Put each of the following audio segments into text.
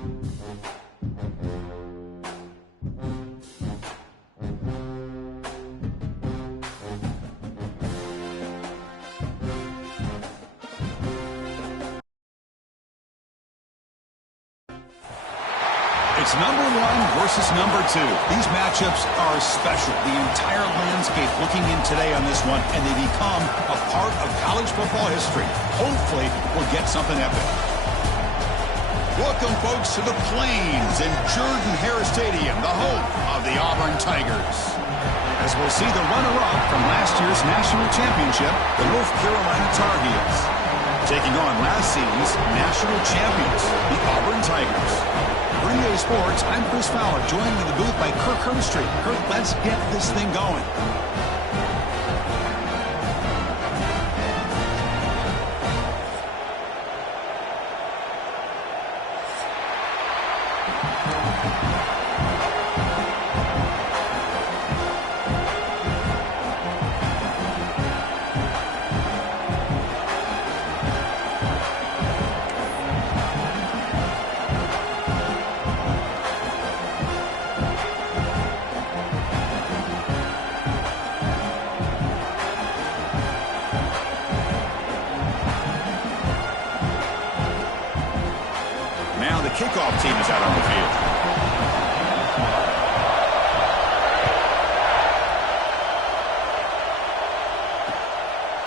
It's number one versus number two. These matchups are special. The entire landscape looking in today on this one, and they become a part of college football history. Hopefully, we'll get something epic. Welcome, folks, to the Plains in Jordan-Hare Stadium, the home of the Auburn Tigers. As we'll see the runner-up from last year's national championship, the North Carolina Tar Heels, taking on last season's national champions, the Auburn Tigers. For EA Sports, I'm Chris Fowler, joined in the booth by Kirk Herbstreit. Kirk, let's get this thing going. Now the kickoff team is out on the field.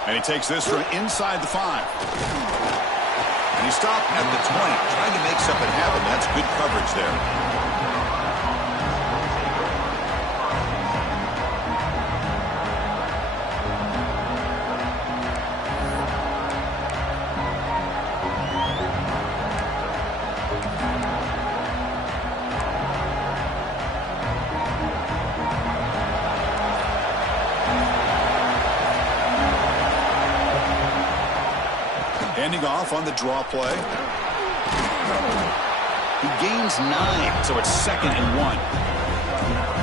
And he takes this from inside the 5. And he stopped at the 20, trying to make something happen. That's good coverage there. Ending off on the draw play. He gains 9, so it's 2nd and 1.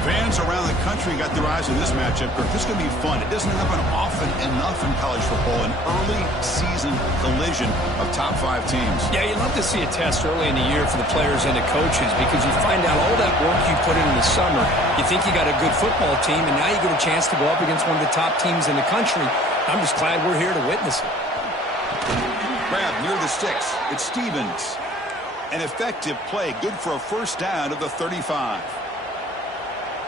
Fans around the country got their eyes on this matchup. This is going to be fun. It doesn't happen often enough in college football, an early season collision of top 5 teams. Yeah, you love to see a test early in the year for the players and the coaches because you find out all that work you put in the summer. You think you got a good football team, and now you get a chance to go up against one of the top teams in the country. I'm just glad we're here to witness it. Grab near the sticks. It's Stevens. An effective play, good for a first down of the 35.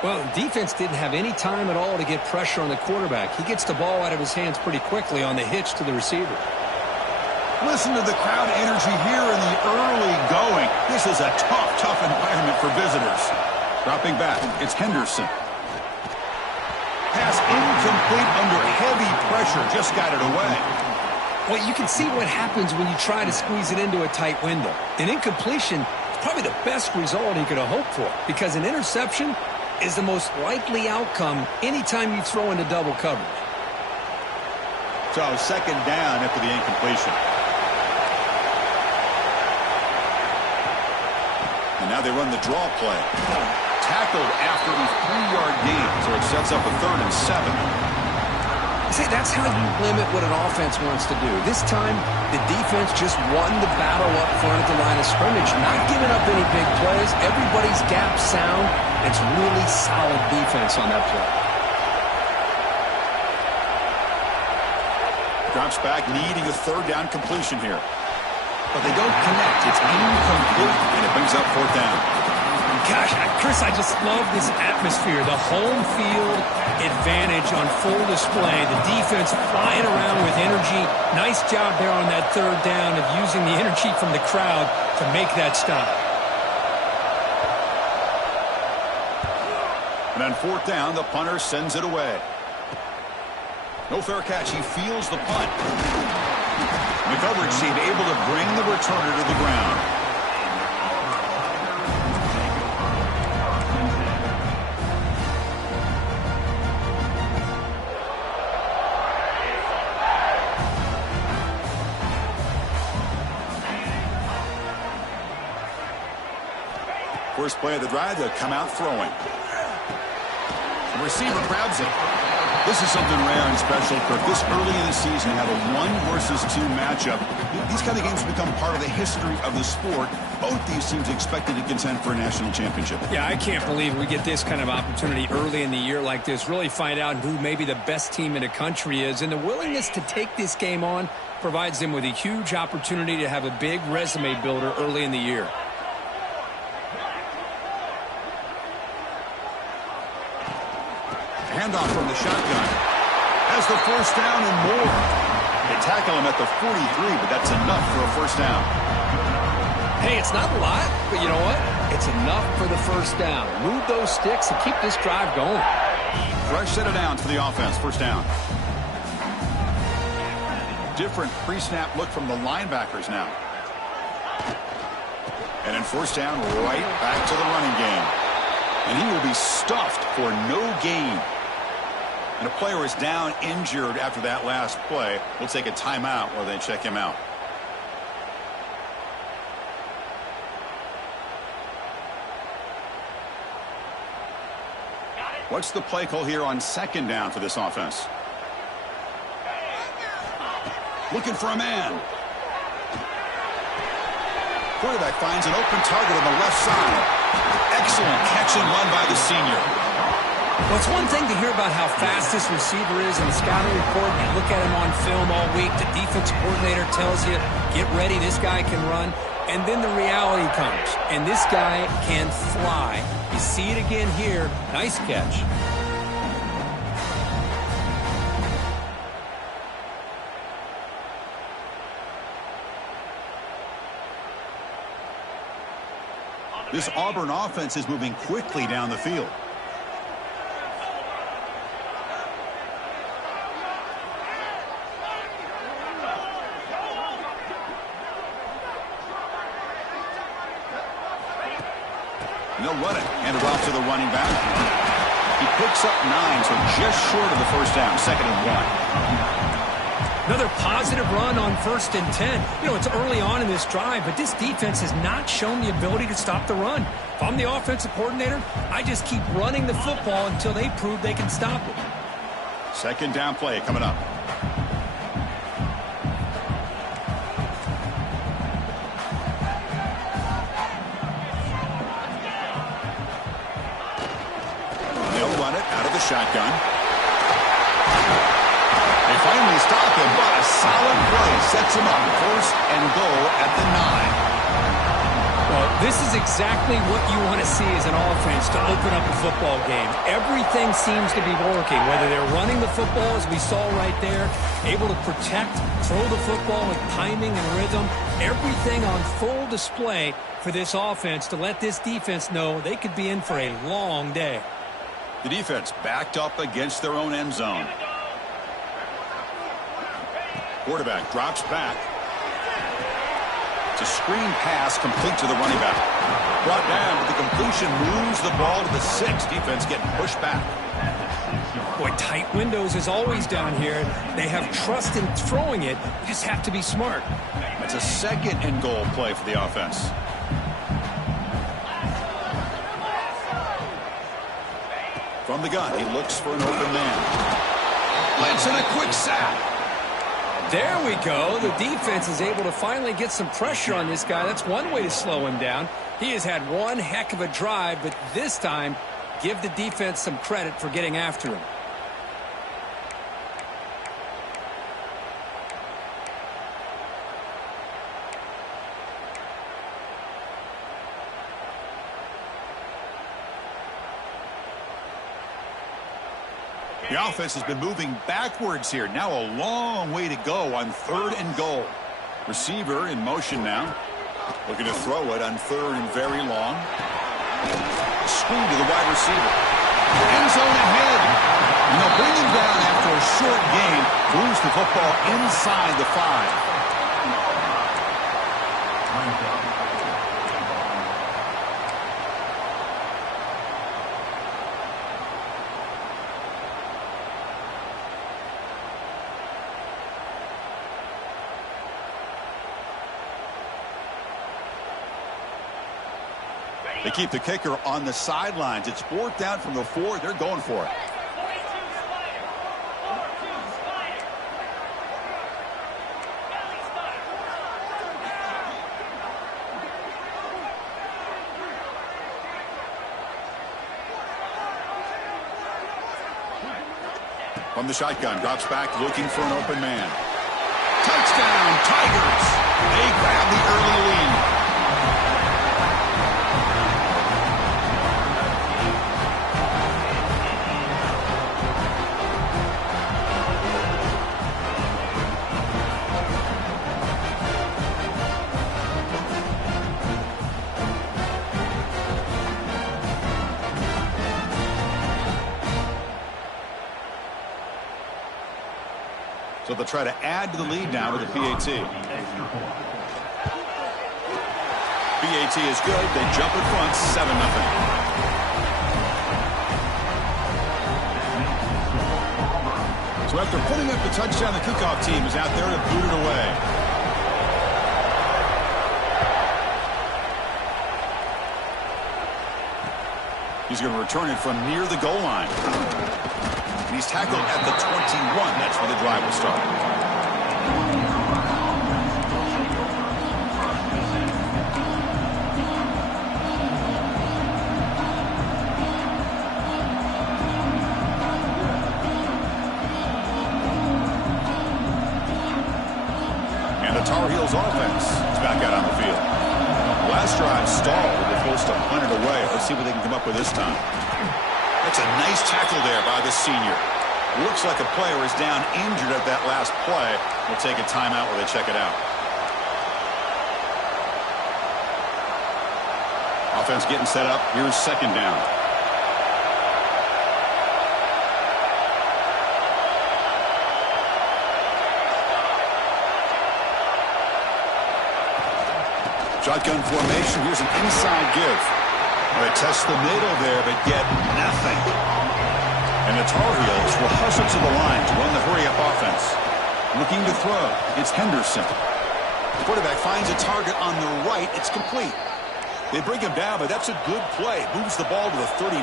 Well, defense didn't have any time at all to get pressure on the quarterback. He gets the ball out of his hands pretty quickly on the hitch to the receiver. Listen to the crowd energy here in the early going. This is a tough environment for visitors. Dropping back, it's Henderson. Pass incomplete under heavy pressure, just got it away. Well, you can see what happens when you try to squeeze it into a tight window. An incompletion is probably the best result he could have hoped for because an interception is the most likely outcome anytime you throw into double coverage. So 2nd down after the incompletion. And now they run the draw play. Tackled after a 3-yard gain, so it sets up a 3rd and 7. See, that's how you limit what an offense wants to do. This time, the defense just won the battle up front at the line of scrimmage, not giving up any big plays. Everybody's gap sound. It's really solid defense on that play. Drops back, needing a 3rd down completion here. But they don't connect. It's incomplete, and it brings up 4th down. Gosh, Chris, I just love this atmosphere. The home field advantage on full display. The defense flying around with energy. Nice job there on that 3rd down of using the energy from the crowd to make that stop. And on 4th down, the punter sends it away. No fair catch. He feels the punt. The coverage team able to bring the returner to the ground. First play of the drive, they'll come out throwing. The receiver grabs it. This is something rare and special, Kirk. This early in the season, have a 1 versus 2 matchup. These kind of games become part of the history of the sport. Both these teams expected to contend for a national championship. Yeah, I can't believe we get this kind of opportunity early in the year like this. Really find out who maybe the best team in the country is. And the willingness to take this game on provides them with a huge opportunity to have a big resume builder early in the year. Handoff from the shotgun. Has the first down and more. They tackle him at the 43, but that's enough for a first down. Hey, it's not a lot, but you know what? It's enough for the first down. Move those sticks and keep this drive going. Fresh set of downs for the offense. First down. Different pre-snap look from the linebackers now. And in first down, right back to the running game. And he will be stuffed for no gain. And a player is down injured after that last play. We'll take a timeout while they check him out. What's the play call here on second down for this offense? Looking for a man. Quarterback finds an open target on the left side. Excellent catch and run by the senior. Well, it's one thing to hear about how fast this receiver is in the scouting report. You look at him on film all week. The defensive coordinator tells you, get ready, this guy can run. And then the reality comes, and this guy can fly. You see it again here. Nice catch. This Auburn offense is moving quickly down the field. And they'll run it. Hand it off to the running back. He picks up 9, so just short of the first down. 2nd and 1. Another positive run on 1st and 10. You know, it's early on in this drive, but this defense has not shown the ability to stop the run. If I'm the offensive coordinator, I just keep running the football until they prove they can stop it. 2nd down play coming up. They'll run it out of the shotgun. They finally stop him, but a solid play sets him up. 1st and goal at the 9. Well, this is exactly what you want to see as an offense to open up a football game. Everything seems to be working, whether they're running the football, as we saw right there, able to protect, throw the football with timing and rhythm. Everything on full display for this offense to let this defense know they could be in for a long day. The defense backed up against their own end zone. Quarterback drops back. It's a screen pass complete to the running back. Brought down, but the completion moves the ball to the 6. Defense getting pushed back. Boy, tight windows is always down here. They have trust in throwing it. You just have to be smart. That's a 2nd and goal play for the offense. From the gun, he looks for an open man. Lands in a quick sack. There we go. The defense is able to finally get some pressure on this guy. That's one way to slow him down. He has had one heck of a drive, but this time, give the defense some credit for getting after him. The offense has been moving backwards here. Now a long way to go on 3rd and goal. Receiver in motion now. Looking to throw it on 3rd and very long. Screen to the wide receiver. End zone ahead. And they'll bring him down after a short game. Moves the football inside the 5. They keep the kicker on the sidelines. It's 4th down from the 4. They're going for it. From the shotgun, drops back looking for an open man. Touchdown, Tigers! They grab the early lead. So they'll try to add to the lead now with a PAT. PAT is good. They jump in front, 7-0. So after putting up the touchdown, the kickoff team is out there to boot it away. He's going to return it from near the goal line. And he's tackled at the 21. That's where the drive will start. And the Tar Heels offense is back out on the field. Last drive stalled. They're supposed to punt it away. Let's see what they can come up with this time. That's a nice tackle there by the senior. Looks like a player is down injured at that last play. We'll take a timeout while they check it out. Offense getting set up. Here's second down. Shotgun formation. Here's an inside give. They test the middle there, but get nothing. And the Tar Heels will hustle to the line to run the hurry-up offense. Looking to throw. It's Henderson. The quarterback finds a target on the right. It's complete. They bring him down, but that's a good play. Moves the ball to the 39.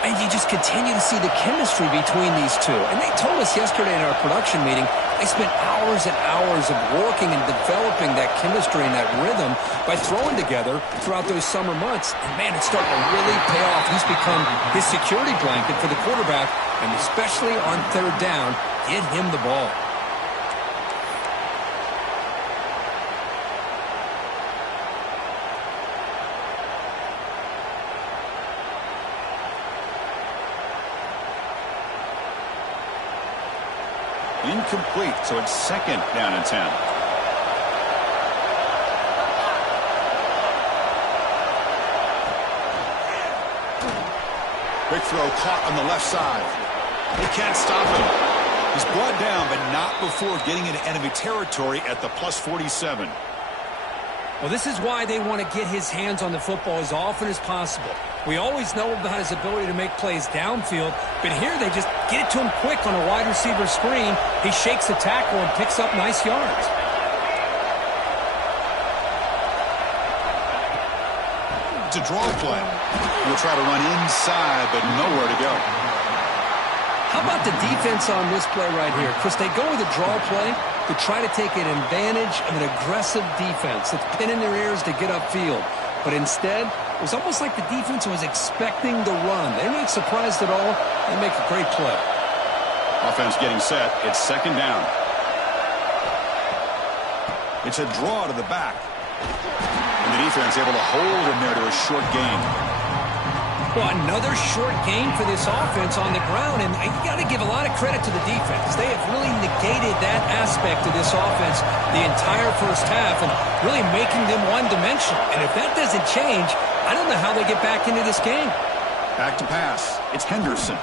And you just continue to see the chemistry between these two. And they told us yesterday in our production meeting, they spent hours and hours of working and developing that chemistry and that rhythm by throwing together throughout those summer months. And, man, it's starting to really pay off. He's become his security blanket for the quarterback, and especially on third down, get him the ball. Incomplete, so it's second down and 10. Quick throw caught on the left side. They can't stop him. He's brought down, but not before getting into enemy territory at the +47. Well, this is why they want to get his hands on the football as often as possible. We always know about his ability to make plays downfield, but here they just get it to him quick on a wide receiver screen. He shakes the tackle and picks up nice yards. It's a draw play. He'll try to run inside, but nowhere to go. How about the defense on this play right here? Chris, they go with a draw play to try to take an advantage of an aggressive defense that's pinning their ears to get upfield. But instead, it was almost like the defense was expecting the run. They're not surprised at all. They make a great play. Offense getting set. It's second down. It's a draw to the back. And the defense able to hold him there to a short gain. Well, another short gain for this offense on the ground, and you got to give a lot of credit to the defense. They have really negated that aspect of this offense the entire first half and really making them one-dimensional. And if that doesn't change, I don't know how they get back into this game. Back to pass. It's Henderson.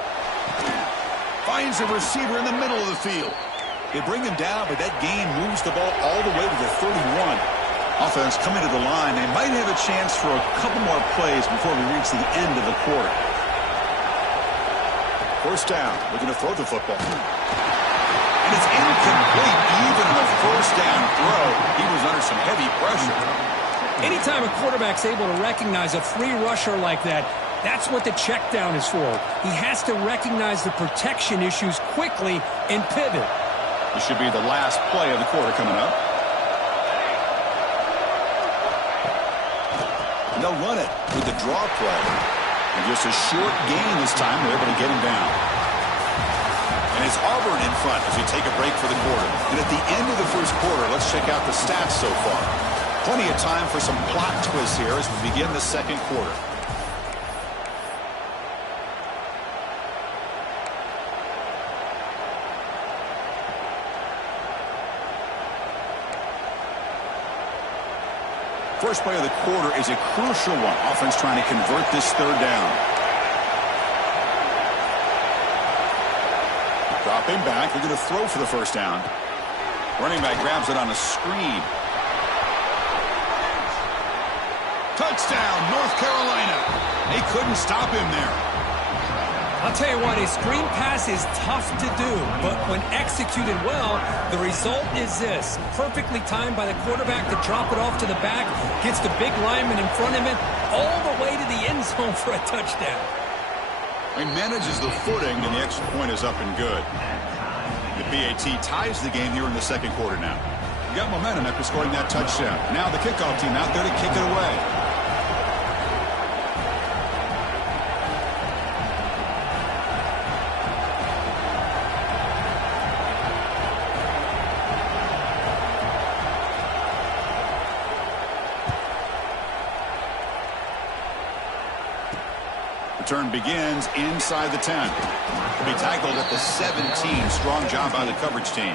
Finds a receiver in the middle of the field. They bring him down, but that gain moves the ball all the way to the 31. Offense coming to the line. They might have a chance for a couple more plays before we reach the end of the quarter. First down. Looking to throw the football. And it's incomplete. Even on the first down throw, he was under some heavy pressure. Anytime a quarterback's able to recognize a free rusher like that, that's what the check down is for. He has to recognize the protection issues quickly and pivot. This should be the last play of the quarter coming up. And they'll run it with the draw play. And just a short gain this time. They're able to get him down. And it's Auburn in front as we take a break for the quarter. And at the end of the first quarter, let's check out the stats so far. Plenty of time for some plot twists here as we begin the second quarter. First play of the quarter is a crucial one. Offense trying to convert this third down. Dropping back. They're going to throw for the first down. Running back grabs it on a screen. Touchdown, North Carolina. They couldn't stop him there. I'll tell you what, a screen pass is tough to do, but when executed well, the result is this. Perfectly timed by the quarterback to drop it off to the back, gets the big lineman in front of him, all the way to the end zone for a touchdown. He manages the footing, and the extra point is up and good. The BAT ties the game here in the second quarter now. We got momentum after scoring that touchdown. Now the kickoff team out there to kick it away. Return begins inside the 10. Will be tackled at the 17. Strong job by the coverage team.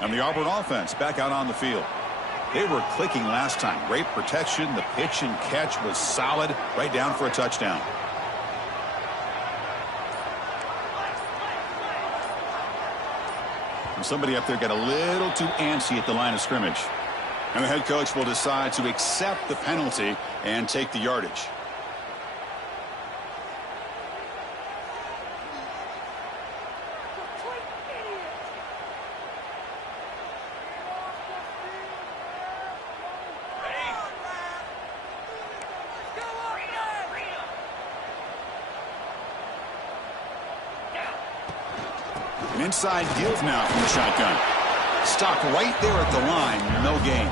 And the Auburn offense back out on the field. They were clicking last time. Great protection. The pitch and catch was solid. Right down for a touchdown. And somebody up there got a little too antsy at the line of scrimmage. And the head coach will decide to accept the penalty and take the yardage. An inside give now from the shotgun. Stopped right there at the line. No gain.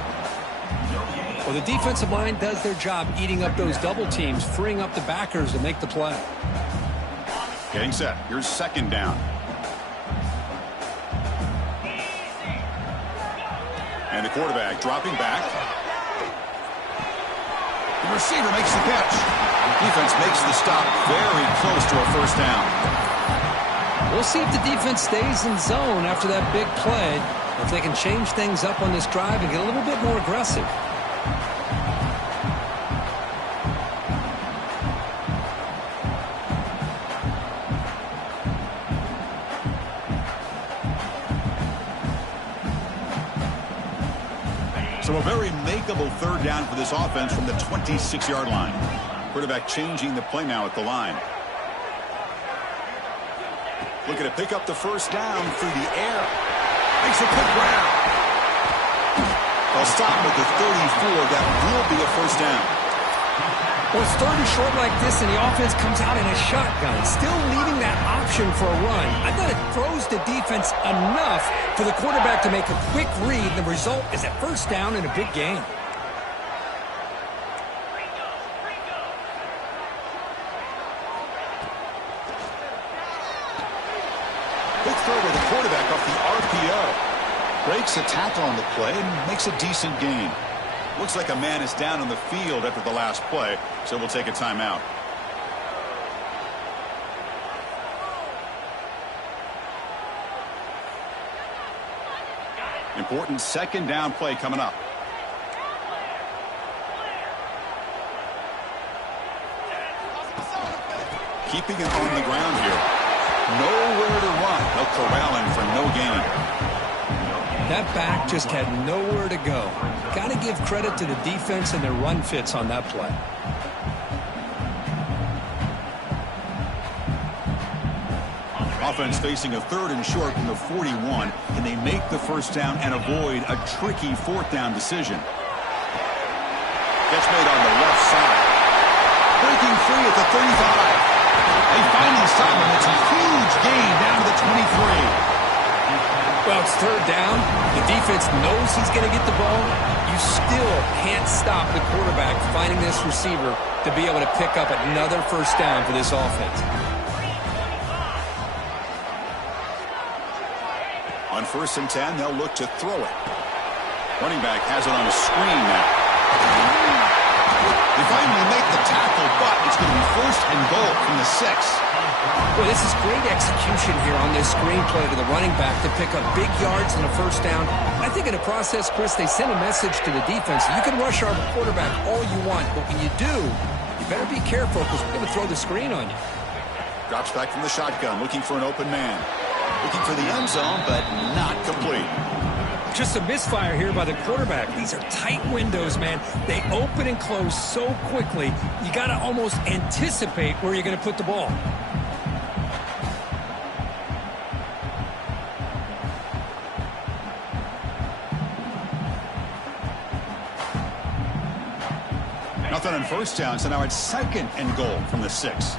Well, the defensive line does their job eating up those double teams, freeing up the backers to make the play. Getting set. Here's second down. And the quarterback dropping back. The receiver makes the catch. Defense makes the stop very close to a first down. We'll see if the defense stays in zone after that big play, or if they can change things up on this drive and get a little bit more aggressive. So a very makeable third down for this offense from the 26-yard line. Quarterback changing the play now at the line. Looking to pick up the first down through the air. Makes a quick grab. They'll stop at the 34. That will be a first down. Well, it's third and short like this, and the offense comes out in a shotgun, still leaving that option for a run. I thought it throws the defense enough for the quarterback to make a quick read. The result is a first down in a big game. Quick throw by the quarterback off the RPO. Breaks a tackle on the play and makes a decent gain. Looks like a man is down on the field after the last play, so we'll take a timeout. Important second down play coming up. Keeping it on the ground here. Nowhere to run. They'll corral him for no gain. That back just had nowhere to go. Got to give credit to the defense and their run fits on that play. Offense facing a third and short from the 41. Can they make the first down and avoid a tricky fourth down decision? Catch made on the left side. Breaking free at the 35. They finally stop him. It's a huge gain down to the 23. Well, it's third down. The defense knows he's going to get the ball. You still can't stop the quarterback finding this receiver to be able to pick up another first down for this offense. On 1st and 10, they'll look to throw it. Running back has it on a screen now. They finally make the tackle, but it's going to be 1st and goal from the 6. Well, this is great execution here on this screen play to the running back to pick up big yards and a first down. I think in the process, Chris, they send a message to the defense. You can rush our quarterback all you want, but when you do, you better be careful because we're going to throw the screen on you. Drops back from the shotgun, looking for an open man. Looking for the end zone, but not complete. Just a misfire here by the quarterback. These are tight windows, man. They open and close so quickly, you got to almost anticipate where you're going to put the ball. Nothing on 1st down, so now it's 2nd and goal from the 6.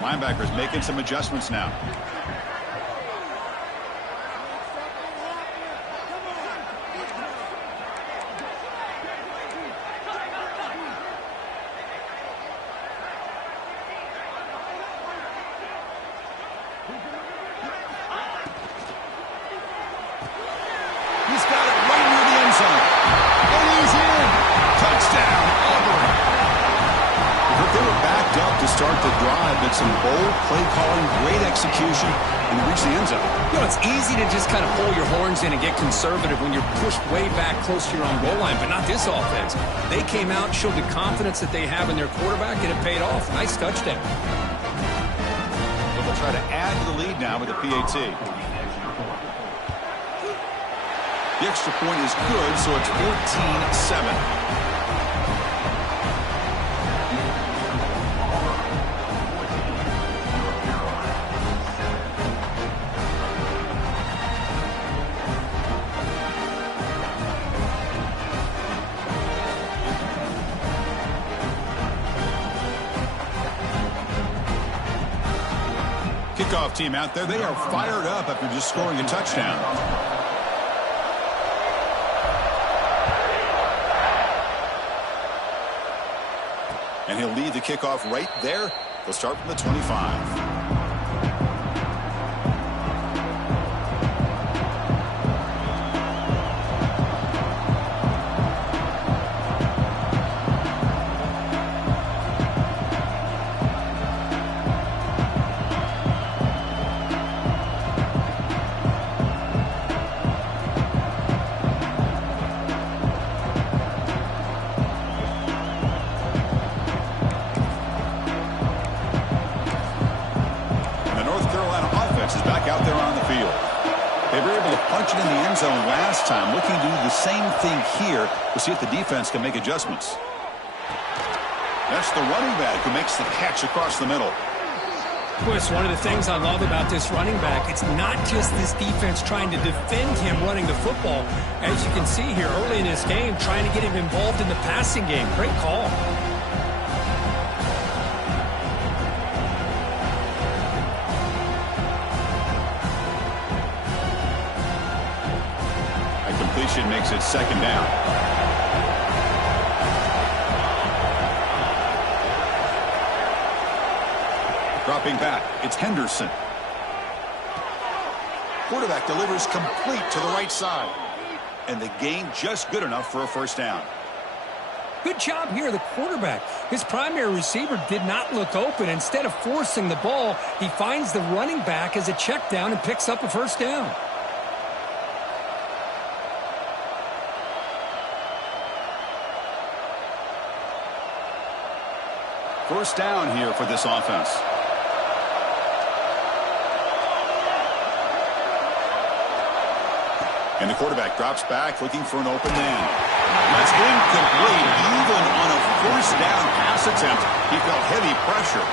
Linebackers making some adjustments now. He's got it right near the end zone. And he's in. Touchdown, Auburn. They were backed up to start the drive, but some bold play calling, great execution, and reach the end zone. You know, it's easy to just kind of pull your horns in and get conservative when you're pushed way back close to your own goal line, but not this offense. They came out, showed the confidence that they have in their quarterback, and it paid off. Nice touchdown. They'll try to add to the lead now with a PAT. The extra point is good, so it's 14-7. Kickoff team out there. They are fired up after just scoring a touchdown. And he'll lead the kickoff right there. They'll start from the 25. Out there on the field. They were able to punch it in the end zone last time. Looking to do the same thing here. We'll see if the defense can make adjustments. That's the running back who makes the catch across the middle. Well, it's one of the things I love about this running back. It's not just this defense trying to defend him running the football. As you can see here early in this game, trying to get him involved in the passing game. Great call. Makes it 2nd down. Dropping back, it's Henderson. Quarterback delivers complete to the right side. And the gain just good enough for a first down. Good job here, the quarterback. His primary receiver did not look open. Instead of forcing the ball, he finds the running back as a check down and picks up a first down. First down here for this offense. And the quarterback drops back, looking for an open man. That's incomplete. Even on a first down pass attempt, he felt heavy pressure.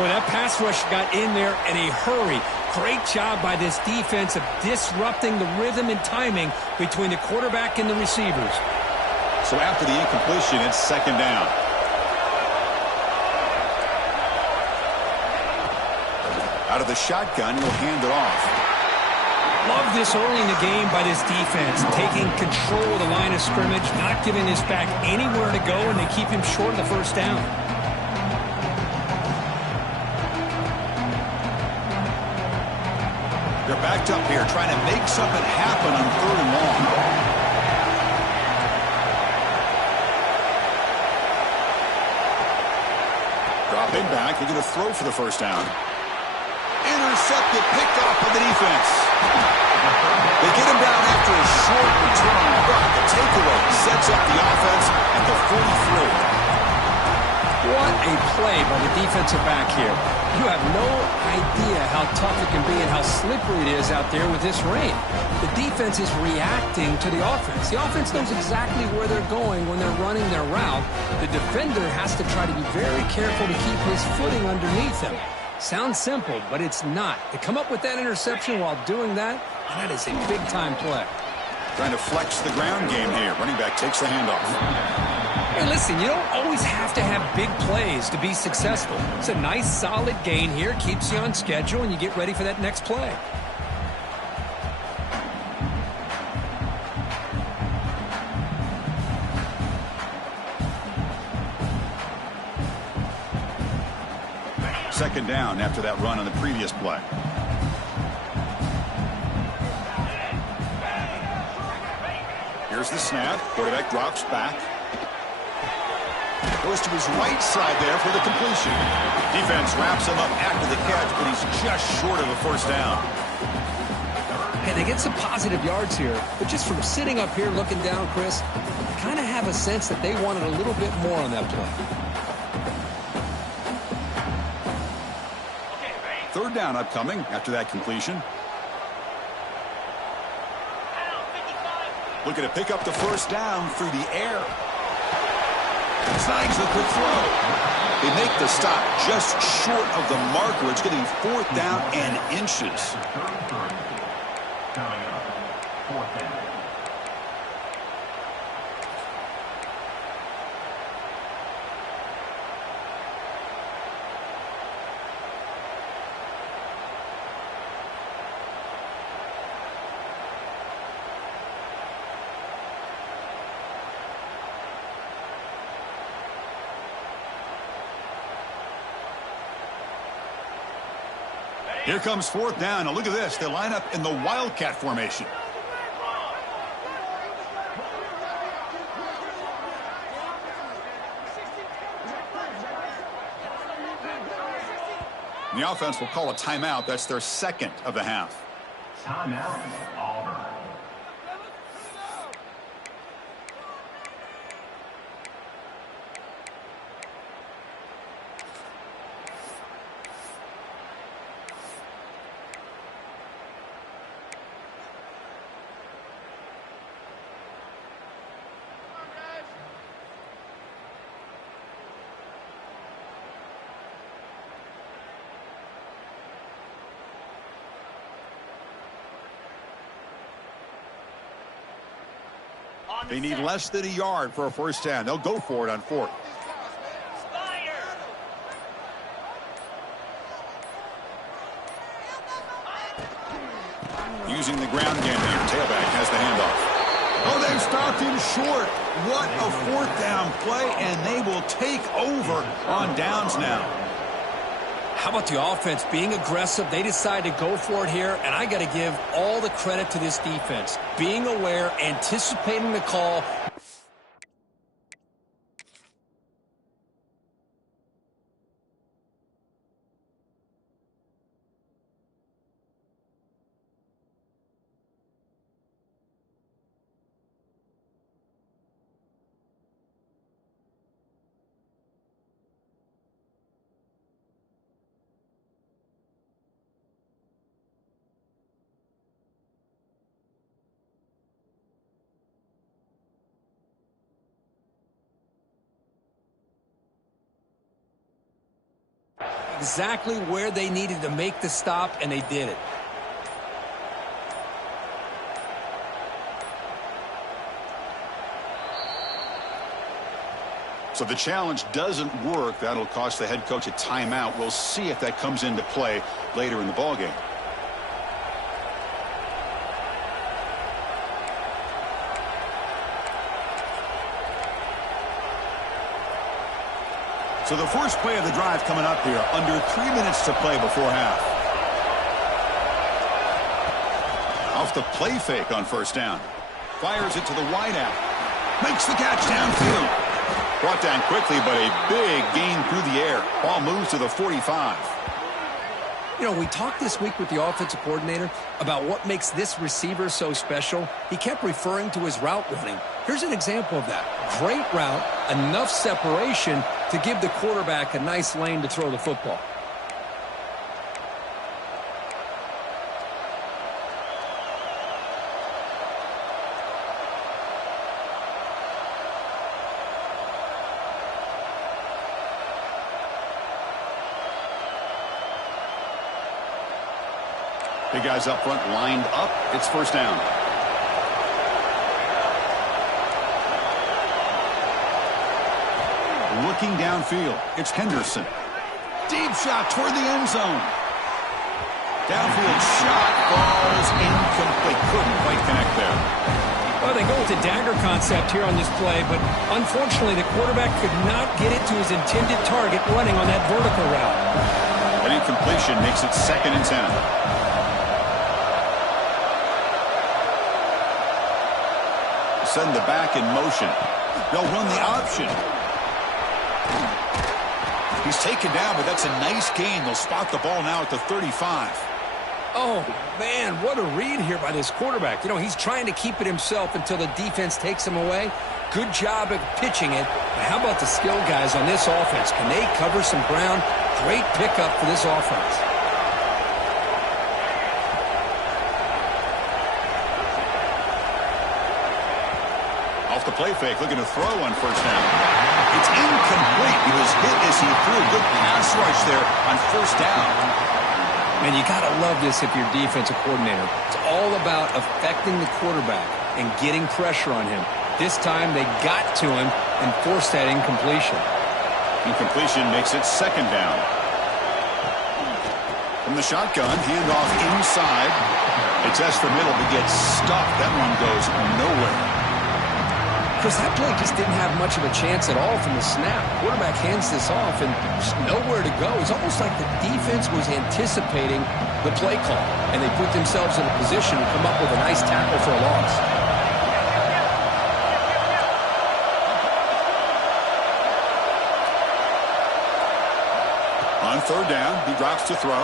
Boy, that pass rush got in there in a hurry. Great job by this defense of disrupting the rhythm and timing between the quarterback and the receivers. So after the incompletion, it's 2nd down. Out of the shotgun, he'll hand it off. Love this early in the game by this defense, taking control of the line of scrimmage, not giving this back anywhere to go, and they keep him short of the first down. They're backed up here, trying to make something happen on 3rd and long. Dropping back, they're going to throw for the first down. Intercepted, picked off by the defense. They get him down after a short return, but the takeaway sets up the offense at the 43. What a play by the defensive back here. You have no idea how tough it can be and how slippery it is out there with this rain. The defense is reacting to the offense. The offense knows exactly where they're going when they're running their route. The defender has to try to be very careful to keep his footing underneath him. Sounds simple, but it's not. To come up with that interception while doing that, that is a big-time play. Trying to flex the ground game here. Running back takes the handoff. Hey, listen, you don't always have to have big plays to be successful. It's a nice, solid gain here. Keeps you on schedule, and you get ready for that next play. Second down after that run on the previous play. Here's the snap. Quarterback drops back. Goes to his right side there for the completion. Defense wraps him up after the catch, but he's just short of a first down. Hey, they get some positive yards here, but just from sitting up here looking down, Chris, I kind of have a sense that they wanted a little bit more on that play. Third down upcoming after that completion. Looking to pick up the first down through the air. Snags the quick throw. They make the stop just short of the marker. It's getting 4th down and inches. Coming up, 4th down. Here comes 4th down. Now look at this. They line up in the Wildcat formation. And the offense will call a timeout. That's their second of the half. Timeout, Auburn. They need less than a yard for a first down. They'll go for it on 4th. Using the ground game here. Tailback has the handoff. Oh, they've stopped him short. What a 4th down play, and they will take over on downs now. How about the offense being aggressive? They decide to go for it here, and I got to give all the credit to this defense. Being aware, anticipating the call. Exactly where they needed to make the stop, and they did it. So the challenge doesn't work. That'll cost the head coach a timeout. We'll see if that comes into play later in the ballgame. So the first play of the drive coming up here. Under 3 minutes to play before half. Off the play fake on first down. Fires it to the wideout. Makes the catch downfield. Brought down quickly, but a big gain through the air. Ball moves to the 45. You know, we talked this week with the offensive coordinator about what makes this receiver so special. He kept referring to his route running. Here's an example of that. Great route, enough separation to give the quarterback a nice lane to throw the football. Big guys up front lined up. It's first down. Looking downfield. It's Henderson. Deep shot toward the end zone. Downfield shot falls incomplete. Couldn't quite connect there. Well, they go with the dagger concept here on this play, but unfortunately the quarterback could not get it to his intended target running on that vertical route. An incompletion makes it 2nd and 10. Send the back in motion. They'll run the option. He's taken down, but that's a nice gain. They'll spot the ball now at the 35. Oh, man, what a read here by this quarterback. You know, he's trying to keep it himself until the defense takes him away. Good job of pitching it. But how about the skill guys on this offense? Can they cover some ground? Great pickup for this offense. Off the play fake, looking to throw on first down. It's incomplete. He was hit as he threw a good pass rush there on first down. Man, you got to love this if you're defensive coordinator. It's all about affecting the quarterback and getting pressure on him. This time they got to him and forced that incompletion. Incompletion makes it 2nd down. From the shotgun, handoff inside. It's S the middle, but gets stuck. That one goes nowhere. Chris, that play just didn't have much of a chance at all from the snap. Quarterback hands this off and just nowhere to go. It's almost like the defense was anticipating the play call, and they put themselves in a position to come up with a nice tackle for a loss. On 3rd down, he drops to throw.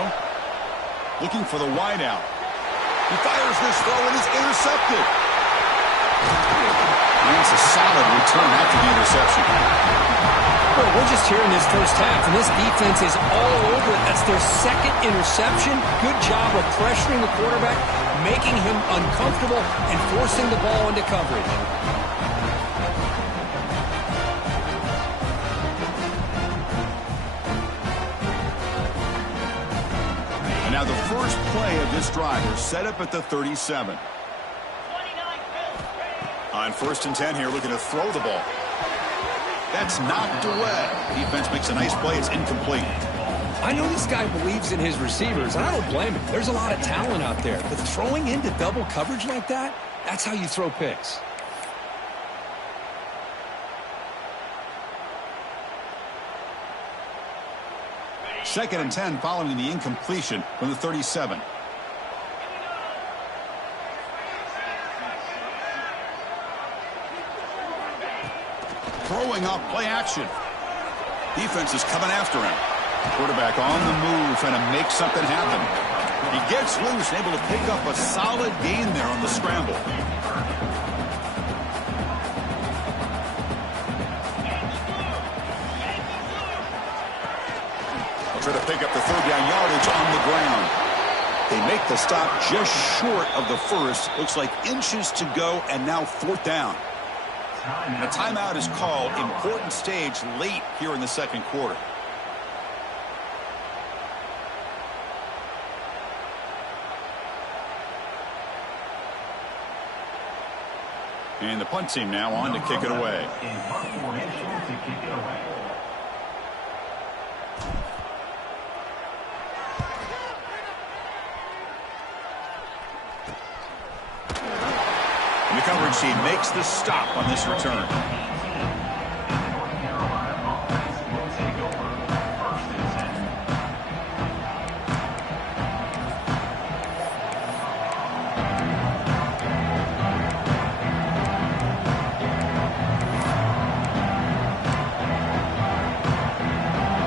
Looking for the wideout. He fires this throw and is intercepted. And it's a solid return after the interception. Well, we're just here in this first half, and this defense is all over it. That's their 2nd interception. Good job of pressuring the quarterback, making him uncomfortable, and forcing the ball into coverage. And now the first play of this drive is set up at the 37. On 1st and 10 here, looking to throw the ball. That's knocked away. Defense makes a nice play. It's incomplete. I know this guy believes in his receivers, and I don't blame him. There's a lot of talent out there, but throwing into double coverage like that, that's how you throw picks. Second and 10 following the incompletion from the 37. Throwing off play action. Defense is coming after him. Quarterback on the move, trying to make something happen. He gets loose and able to pick up a solid gain there on the scramble. They'll try to pick up the 3rd down yardage on the ground. They make the stop just short of the first. Looks like inches to go, and now 4th down. And a timeout is called. Important stage late here in the 2nd quarter. And the punt team now on to kick it away. In punt formation to kick it away. And the coverage team makes the stop on this return.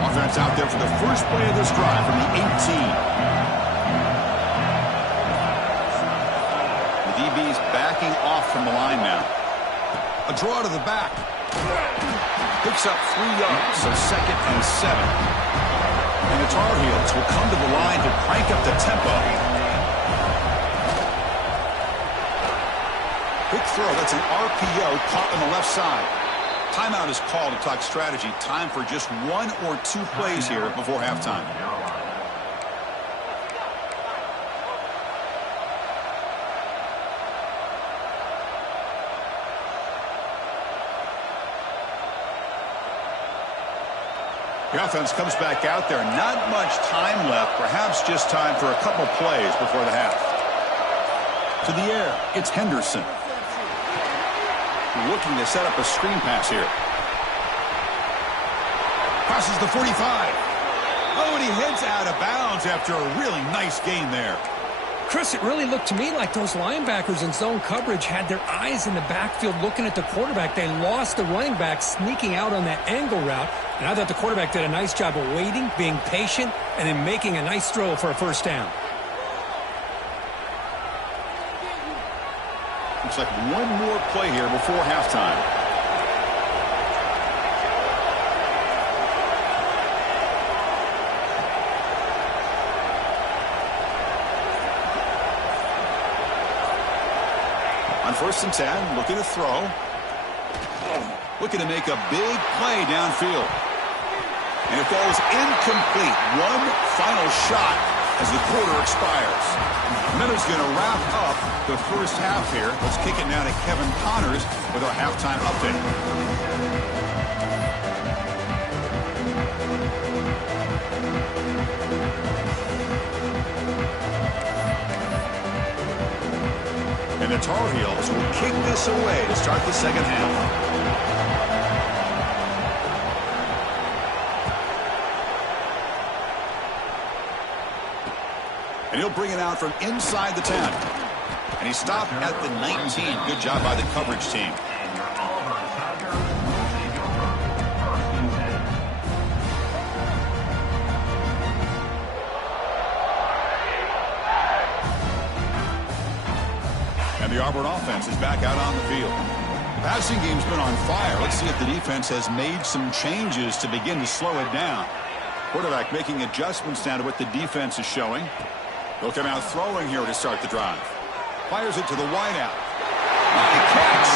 Offense out there for the first play of this drive from the 18. DB's backing off from the line now. A draw to the back. Picks up 3 yards, so 2nd and 7. And the Tar Heels will come to the line to crank up the tempo. Quick throw, that's an RPO caught on the left side. Timeout is called to talk strategy. Time for just 1 or 2 plays here before halftime. The offense comes back out there. Not much time left. Perhaps just time for a couple plays before the half. To the air, it's Henderson. Looking to set up a screen pass here. Crosses the 45. Oh, and he heads out of bounds after a really nice gain there. Chris, it really looked to me like those linebackers in zone coverage had their eyes in the backfield looking at the quarterback. They lost the running back sneaking out on that angle route. And I thought the quarterback did a nice job of waiting, being patient, and then making a nice throw for a first down. Looks like 1 more play here before halftime. On 1st and 10, looking to throw. Looking to make a big play downfield. And it goes incomplete. 1 final shot as the quarter expires. Miller's going to wrap up the first half here. Let's kick it now to Kevin Connors with our halftime update. And the Tar Heels will kick this away to start the second half. And he'll bring it out from inside the 10. And he stopped at the 19. Good job by the coverage team. And the Auburn offense is back out on the field. The passing game's been on fire. Let's see if the defense has made some changes to begin to slow it down. Quarterback making adjustments now to what the defense is showing. They'll come out throwing here to start the drive. Fires it to the wideout. Nice catch.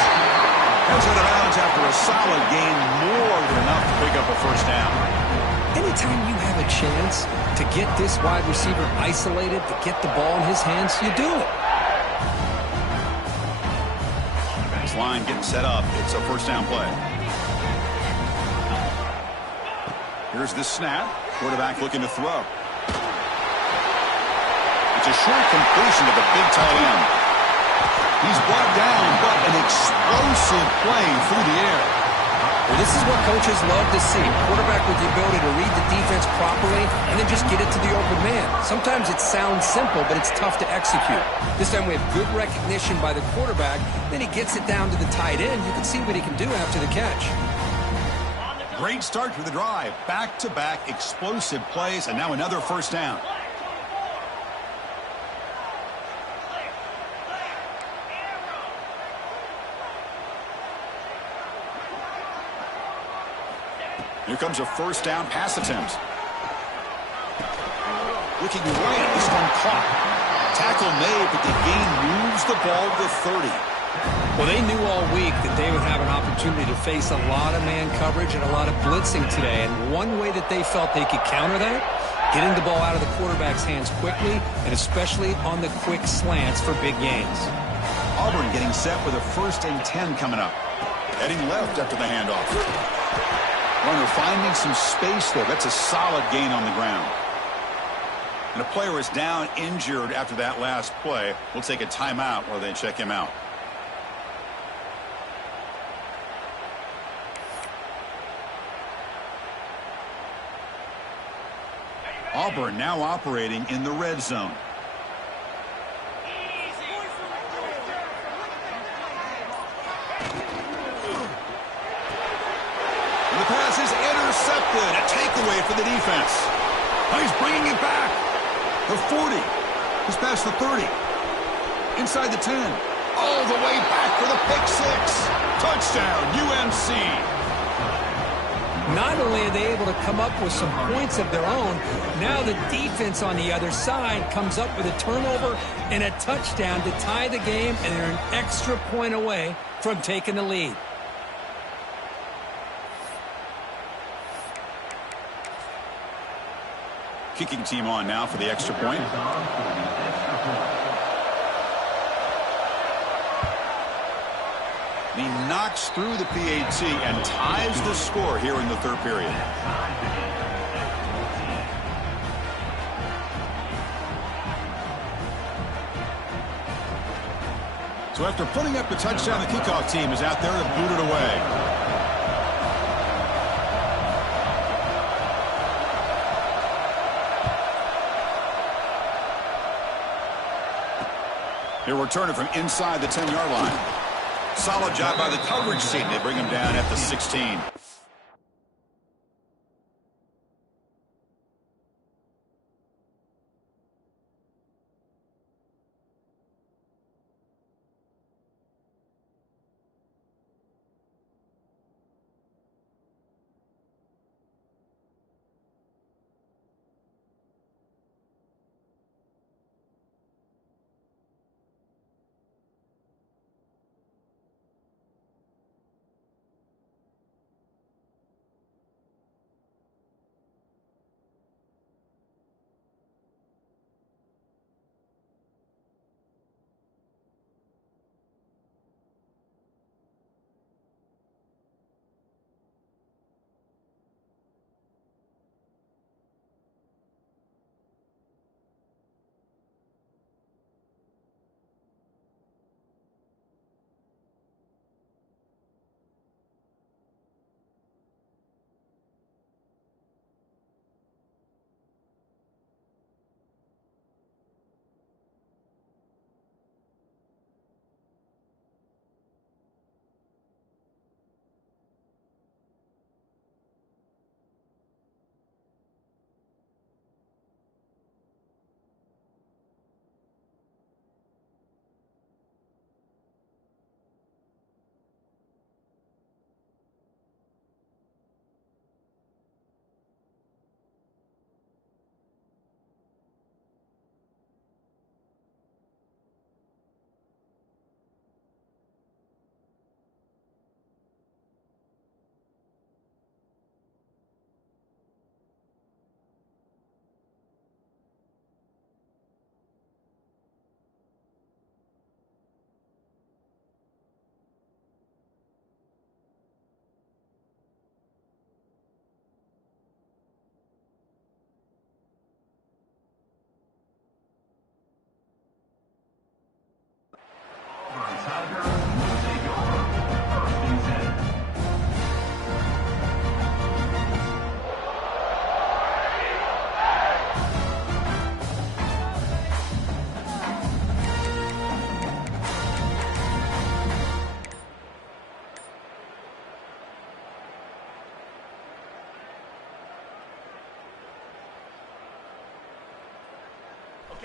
Goes out of bounds after a solid gain, more than enough to pick up a first down. Anytime you have a chance to get this wide receiver isolated, to get the ball in his hands, you do it. This line getting set up. It's a first down play. Here's the snap. Quarterback looking to throw. It's a short completion to the big tight end. He's brought down, but an explosive play through the air. Well, this is what coaches love to see. Quarterback with the ability to read the defense properly and then just get it to the open man. Sometimes it sounds simple, but it's tough to execute. This time we have good recognition by the quarterback. Then he gets it down to the tight end. You can see what he can do after the catch. Great start to the drive. Back-to-back explosive plays, and now another first down. Here comes a first down pass attempt. Looking right at this one caught. Tackle made, but the gain moves the ball to 30. Well, they knew all week that they would have an opportunity to face a lot of man coverage and a lot of blitzing today. And one way that they felt they could counter that, getting the ball out of the quarterback's hands quickly, and especially on the quick slants for big gains. Auburn getting set with a 1st and 10 coming up. Heading left after the handoff. Runner finding some space there. That's a solid gain on the ground. And a player is down injured after that last play. We'll take a timeout while they check him out. Auburn now operating in the red zone. The pass is intercepted. A takeaway for the defense. Oh, he's bringing it back. The 40. He's past the 30. Inside the 10. All the way back for the pick 6. Touchdown, UMC. Not only are they able to come up with some points of their own, now the defense on the other side comes up with a turnover and a touchdown to tie the game, and they're an extra point away from taking the lead. Kicking team on now for the extra point. He knocks through the PAT and ties the score here in the 3rd period. So after putting up the touchdown, the kickoff team is out there to boot it away. He'll return it from inside the 10-yard line. Solid job by the coverage team. They bring him down at the 16.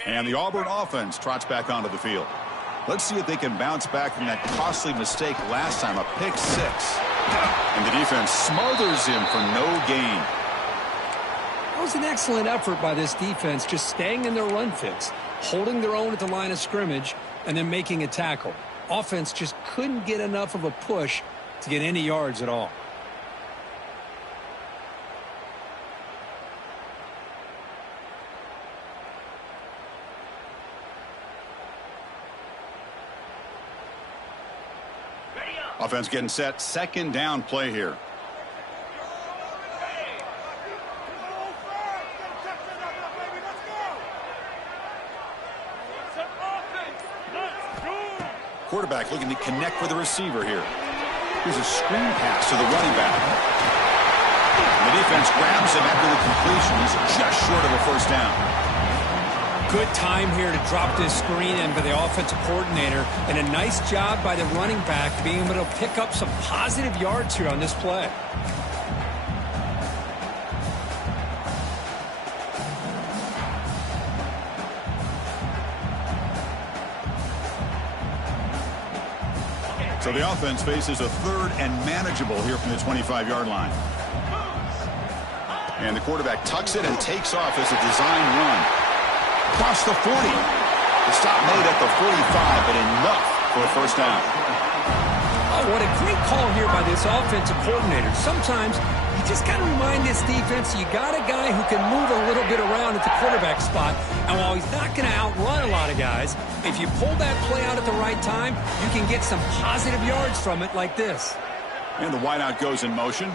And the Auburn offense trots back onto the field. Let's see if they can bounce back from that costly mistake last time, a pick 6. And the defense smothers him for no gain. That was an excellent effort by this defense, just staying in their run fits, holding their own at the line of scrimmage, and then making a tackle. Offense just couldn't get enough of a push to get any yards at all. Offense getting set. Second down play here. Quarterback looking to connect with the receiver here. Here's a screen pass to the running back. And the defense grabs him after the completion. He's just short of a first down. Good time here to drop this screen in by the offensive coordinator. And a nice job by the running back being able to pick up some positive yards here on this play. So the offense faces a third and manageable here from the 25-yard line. And the quarterback tucks it and takes off as a design run. Across the 40. The stop made at the 45, but enough for a first down. Oh, what a great call here by this offensive coordinator. Sometimes you just got to remind this defense you got a guy who can move a little bit around at the quarterback spot. And while he's not going to outrun a lot of guys, if you pull that play out at the right time, you can get some positive yards from it like this. And the wideout goes in motion.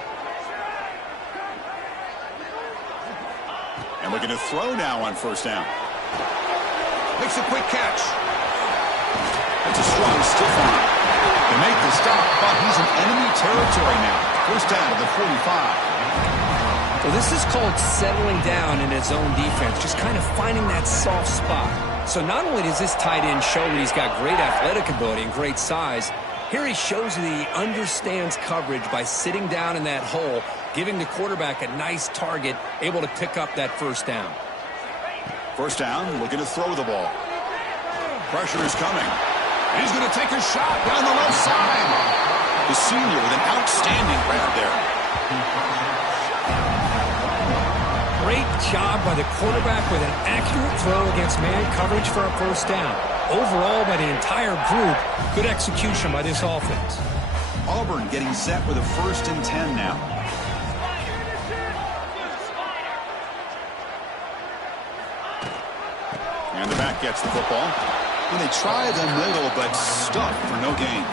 And looking to throw now on first down. Makes a quick catch. That's a strong stiff arm. They make the stop, but he's in enemy territory now. First down to the 45. Well, this is called settling down in his own defense, just kind of finding that soft spot. So not only does this tight end show that he's got great athletic ability and great size, here he shows that he understands coverage by sitting down in that hole, giving the quarterback a nice target, able to pick up that first down. First down, looking to throw the ball. Pressure is coming. He's going to take a shot down the left side. The senior with an outstanding grab there. Great job by the quarterback with an accurate throw against man coverage for a first down. Overall, by the entire group, good execution by this offense. Auburn getting set with a 1st and 10 now. And the back gets the football. And they try the middle, but stuck for no gain.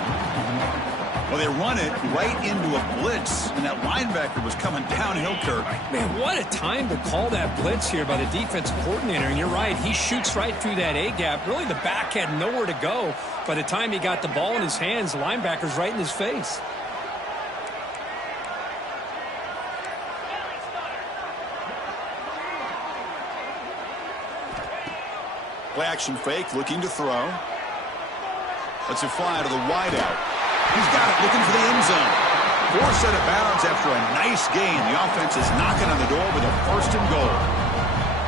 Well, they run it right into a blitz, and that linebacker was coming downhill, Kirk. Man, what a time to call that blitz here by the defensive coordinator. And you're right, he shoots right through that A-gap. Really, the back had nowhere to go. By the time he got the ball in his hands, the linebacker's right in his face. Play action fake, looking to throw. Lets it fly to the wideout. He's got it, looking for the end zone. Forced out of bounds after a nice gain. The offense is knocking on the door with a 1st and goal.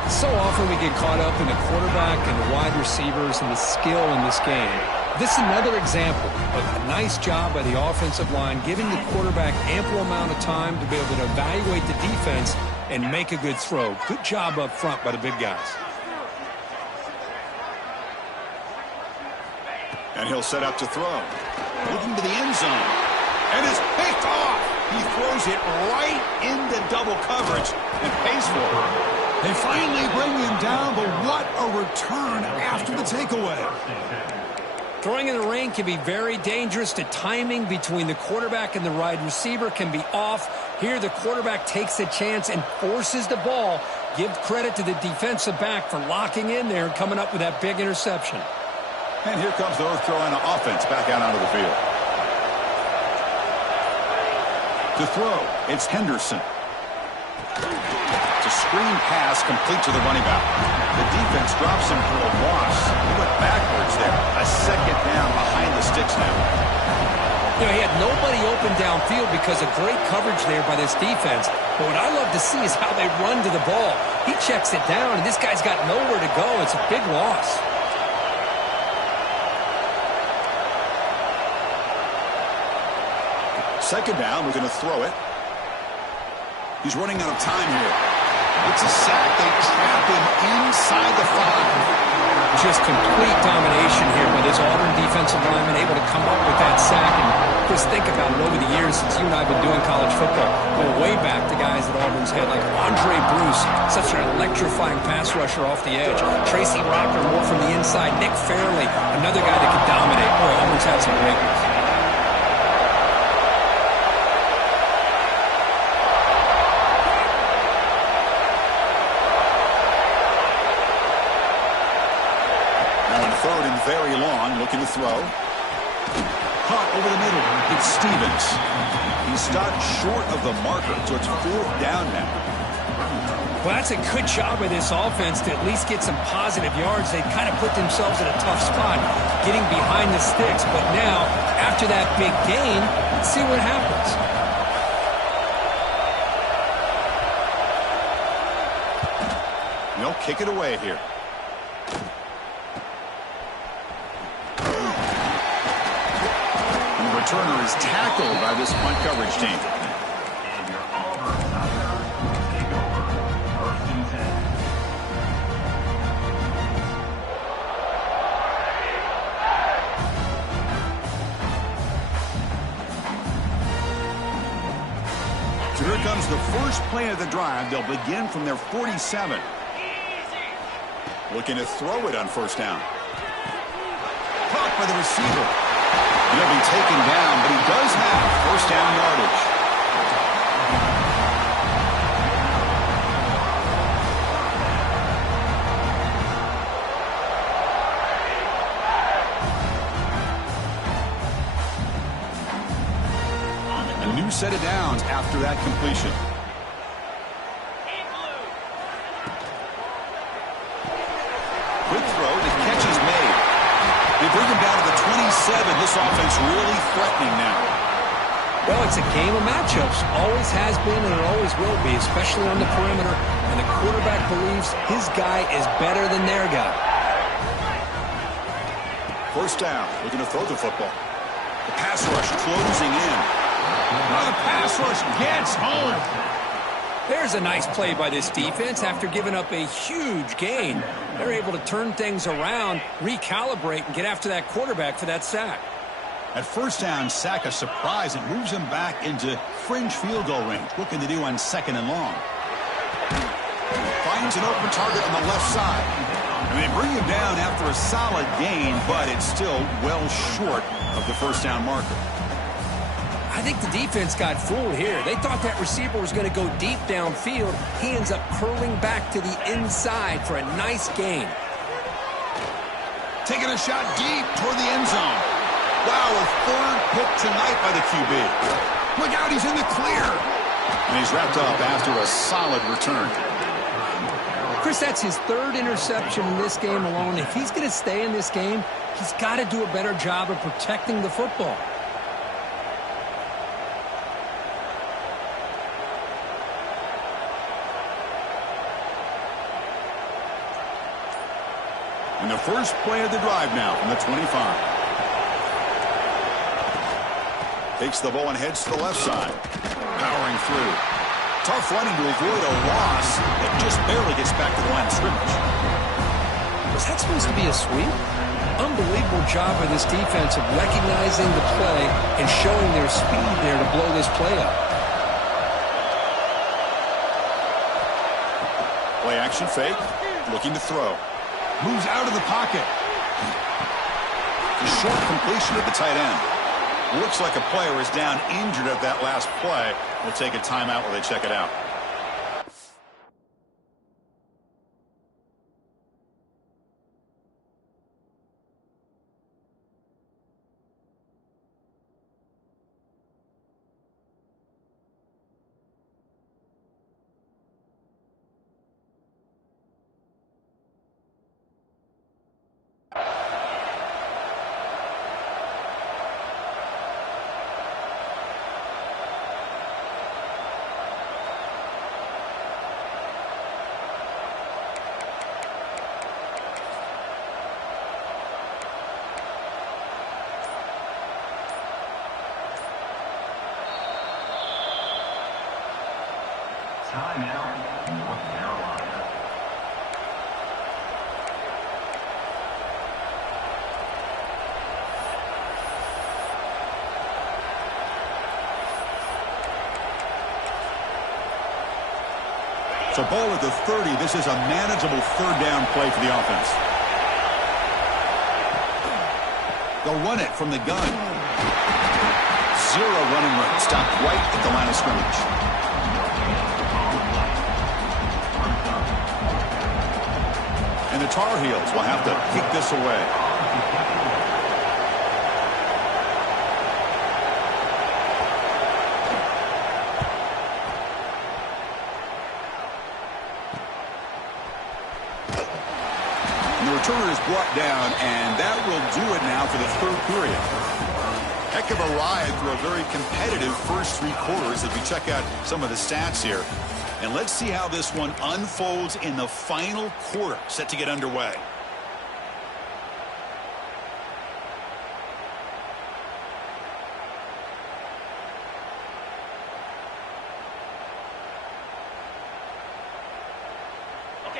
So often we get caught up in the quarterback and the wide receivers and the skill in this game. This is another example of a nice job by the offensive line, giving the quarterback ample amount of time to be able to evaluate the defense and make a good throw. Good job up front by the big guys. And he'll set up to throw. Looking to the end zone. And it's picked off. He throws it right into double coverage and pays for it. They finally bring him down, but what a return after the takeaway. Throwing in the rain can be very dangerous. The timing between the quarterback and the wide receiver can be off. Here the quarterback takes a chance and forces the ball. Give credit to the defensive back for locking in there and coming up with that big interception. And here comes the North Carolina offense back out onto the field. To throw, it's Henderson. It's a screen pass complete to the running back. The defense drops him for a loss. He went backwards there. A 2nd down behind the sticks now. You know, he had nobody open downfield because of great coverage there by this defense. But what I love to see is how they run to the ball. He checks it down, and this guy's got nowhere to go. It's a big loss. Second down, we're going to throw it. He's running out of time here. It's a sack. They trap him inside the 5. Just complete domination here by this Auburn defensive lineman, able to come up with that sack. And just think about it over the years since you and I have been doing college football. Go way back to guys that Auburn's had, like Andre Bruce, such an electrifying pass rusher off the edge. Tracy Rocker, more from the inside. Nick Fairley, another guy that could dominate. Boy, Auburn's had some great ones. throw. Caught over the middle. It's Stevens. He stopped short of the marker, so it's 4th down now. Well, that's a good job of this offense to at least get some positive yards. They kind of put themselves in a tough spot getting behind the sticks. But now, after that big gain, let's see what happens. They'll kick it away here. And the returner is tackled by this punt coverage team. So here comes the first play of the drive. They'll begin from their 47. Looking to throw it on 1st down. Caught by the receiver. He'll be taken down, but he does have 1st down yardage. A new set of downs after that completion. Quick throw, the catch is made. They bring him down to the 27. This offense really threatening now. Well, it's a game of matchups. Always has been and it always will be, especially on the perimeter. And the quarterback believes his guy is better than their guy. 1st down, looking to throw the football. The pass rush closing in. Now the pass rush gets home. There's a nice play by this defense after giving up a huge gain. They're able to turn things around, recalibrate, and get after that quarterback for that sack. At 1st down, sack a surprise. It moves him back into fringe field goal range. Looking to do on 2nd and long. Finds an open target on the left side. And they bring him down after a solid gain, but it's still well short of the 1st down marker. I think the defense got fooled here. They thought that receiver was going to go deep downfield. He ends up curling back to the inside for a nice gain. Taking a shot deep toward the end zone. Wow, a 3rd pick tonight by the QB. Look out, he's in the clear. And he's wrapped up after a solid return. Chris, that's his 3rd interception in this game alone. If he's going to stay in this game, he's got to do a better job of protecting the football. And the first play of the drive now from the 25. Takes the ball and heads to the left side. Powering through. Tough running to avoid a loss that just barely gets back to the line of scrimmage. Was that supposed to be a sweep? Unbelievable job by this defense of recognizing the play and showing their speed there to blow this play up. Play action fake. Looking to throw. Moves out of the pocket. A short completion at the tight end. Looks like a player is down injured at that last play. We'll take a timeout while they check it out. Timeout, North Carolina. So ball at the 30. This is a manageable 3rd down play for the offense. They'll run it from the gun. 0 running room. Stopped right at the line of scrimmage. And the Tar Heels will have to kick this away. returner is brought down, and that will do it now for the third period. Heck of a ride through a very competitive first three quarters as we check out some of the stats here. And let's see how this one unfolds in the final quarter, set to get underway.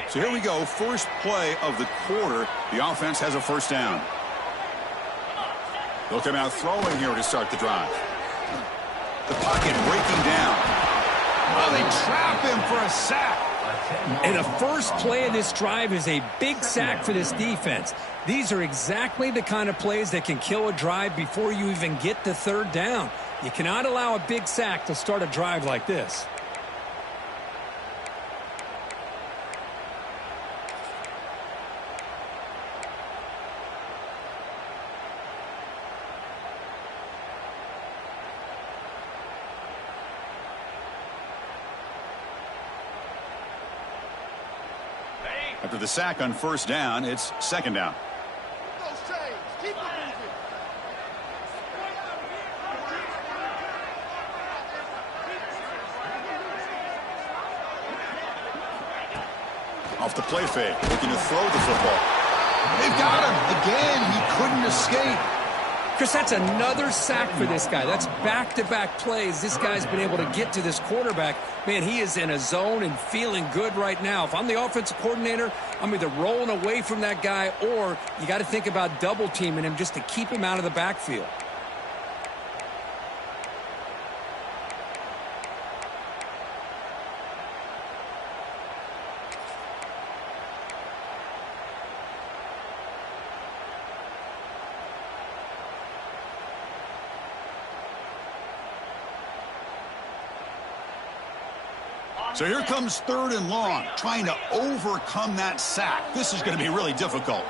So here we go, first play of the quarter. The offense has a first down. They'll come out throwing here to start the drive. The pocket breaking down. Oh, they trap him for a sack. And the first play of this drive is a big sack for this defense. These are exactly the kind of plays that can kill a drive before you even get to third down. You cannot allow a big sack to start a drive like this. After the sack on first down, it's second down. Off the play fake, looking to throw the football. They've got him again. He couldn't escape. Chris, that's another sack for this guy. That's back-to-back plays. This guy's been able to get to this quarterback. Man, he is in a zone and feeling good right now. If I'm the offensive coordinator, I'm either rolling away from that guy or you got to think about double-teaming him just to keep him out of the backfield. So here comes third and long, trying to overcome that sack. This is going to be really difficult.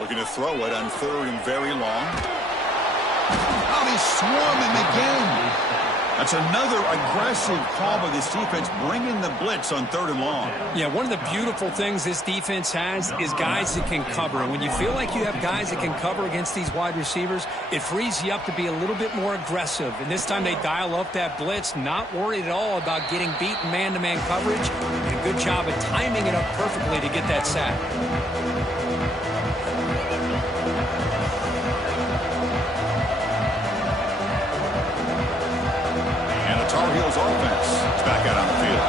Looking to throw it on third and very long. Oh, they swarm him again. That's another aggressive call by this defense, bringing the blitz on third and long. Yeah, one of the beautiful things this defense has is guys that can cover. And when you feel like you have guys that can cover against these wide receivers, it frees you up to be a little bit more aggressive. And this time they dial up that blitz, not worried at all about getting beat in man-to-man coverage. And a good job of timing it up perfectly to get that sack. Tar Heels offense is back out on the field.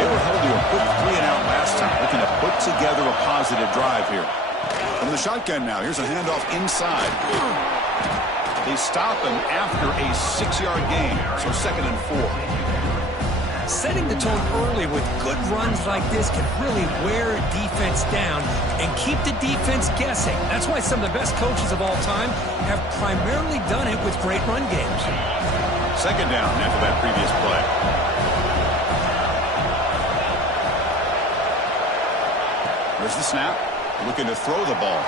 They were held to a quick 3-and-out last time, looking to put together a positive drive here. From the shotgun now, here's a handoff inside. They stop him after a 6-yard gain, so second and 4. Setting the tone early with good runs like this can really wear a defense down and keep the defense guessing. That's why some of the best coaches of all time have primarily done it with great run games. Second down after that previous play. There's the snap. Looking to throw the ball.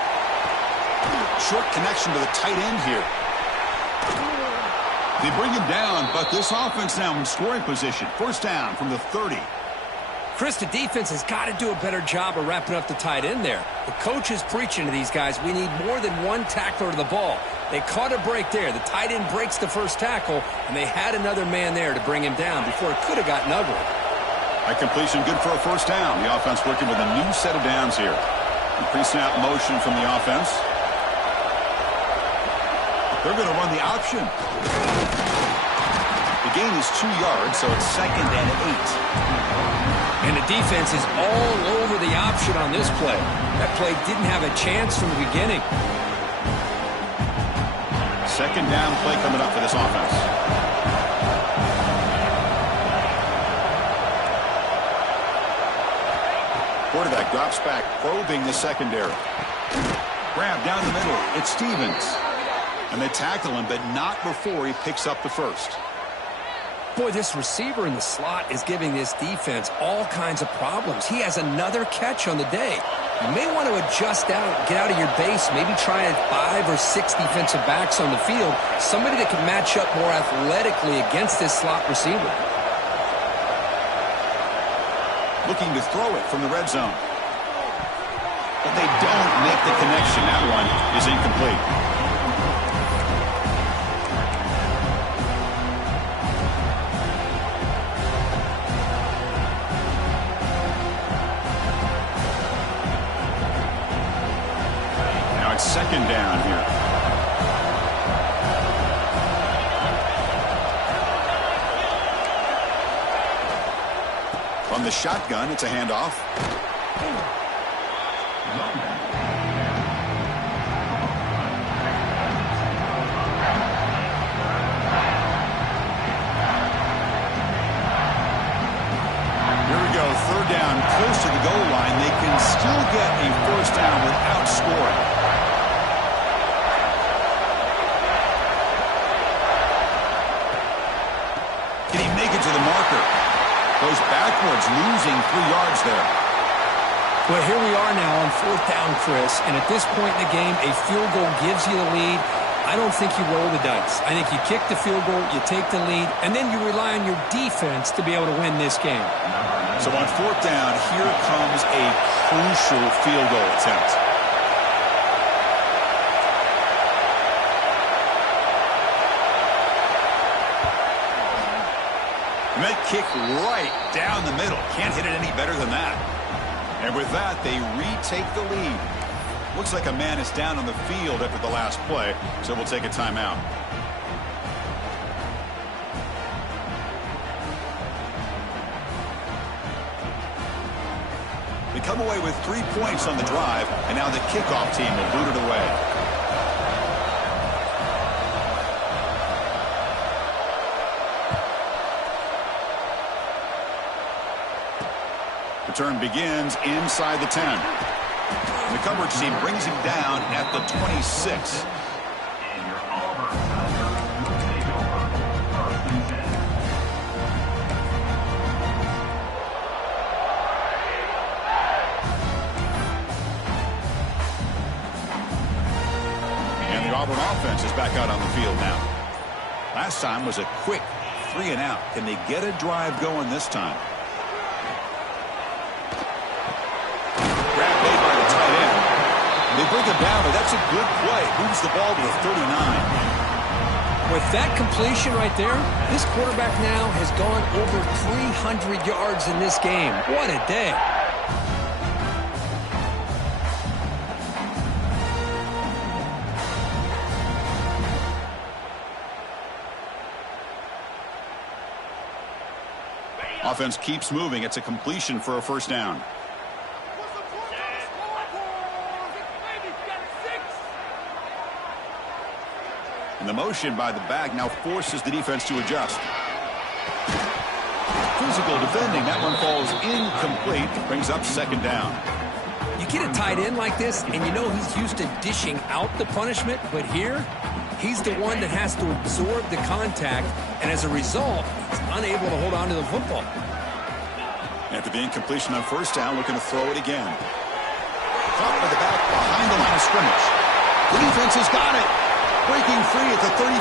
Short connection to the tight end here. They bring him down, but this offense now in scoring position. First down from the 30. Chris, the defense has got to do a better job of wrapping up the tight end there. The coach is preaching to these guys, we need more than one tackler to the ball. They caught a break there. The tight end breaks the first tackle, and they had another man there to bring him down before it could have gotten ugly. A completion good for a first down. The offense working with a new set of downs here. The pre-snap motion from the offense. They're going to run the option. The gain is 2 yards, so it's second and 8. And the defense is all over the option on this play. That play didn't have a chance from the beginning. Second down play coming up for this offense. Quarterback drops back, probing the secondary. Grab down the middle. It's Stevens. And they tackle him, but not before he picks up the first. Boy, this receiver in the slot is giving this defense all kinds of problems. He has another catch on the day. You may want to adjust out, get out of your base, maybe try 5 or 6 defensive backs on the field, somebody that can match up more athletically against this slot receiver. Looking to throw it from the red zone. but they don't make the connection. That one is incomplete. Now it's second down here. From the shotgun, it's a handoff. Third down, close to the goal line. They can still get a first down without scoring. Can he make it to the marker? Goes backwards, losing 3 yards there. Well, here we are now on fourth down, Chris, and at this point in the game, a field goal gives you the lead. I don't think you roll the dice. I think you kick the field goal, you take the lead, and then you rely on your defense to be able to win this game. So on fourth down, here comes a crucial field goal attempt. And that kick right down the middle. Can't hit it any better than that. And with that, they retake the lead. Looks like a man is down on the field after the last play, so we'll take a timeout. They come away with 3 points on the drive, and now the kickoff team will boot it away. Return begins inside the 10. The coverage team brings him down at the 26. And the Auburn offense is back out on the field now. Last time was a quick 3 and out. Can they get a drive going this time? They bring him down, but that's a good play. Moves the ball to the 39. With that completion right there, this quarterback now has gone over 300 yards in this game. What a day. Offense keeps moving. It's a completion for a first down. And the motion by the back now forces the defense to adjust. Physical defending. That one falls incomplete. Brings up second down. You get a tight end like this, and you know he's used to dishing out the punishment, but here, he's the one that has to absorb the contact, and as a result, he's unable to hold on to the football. After the incompletion on first down, looking to throw it again. Caught by the back behind the line of scrimmage. The defense has got it. Breaking free at the 35.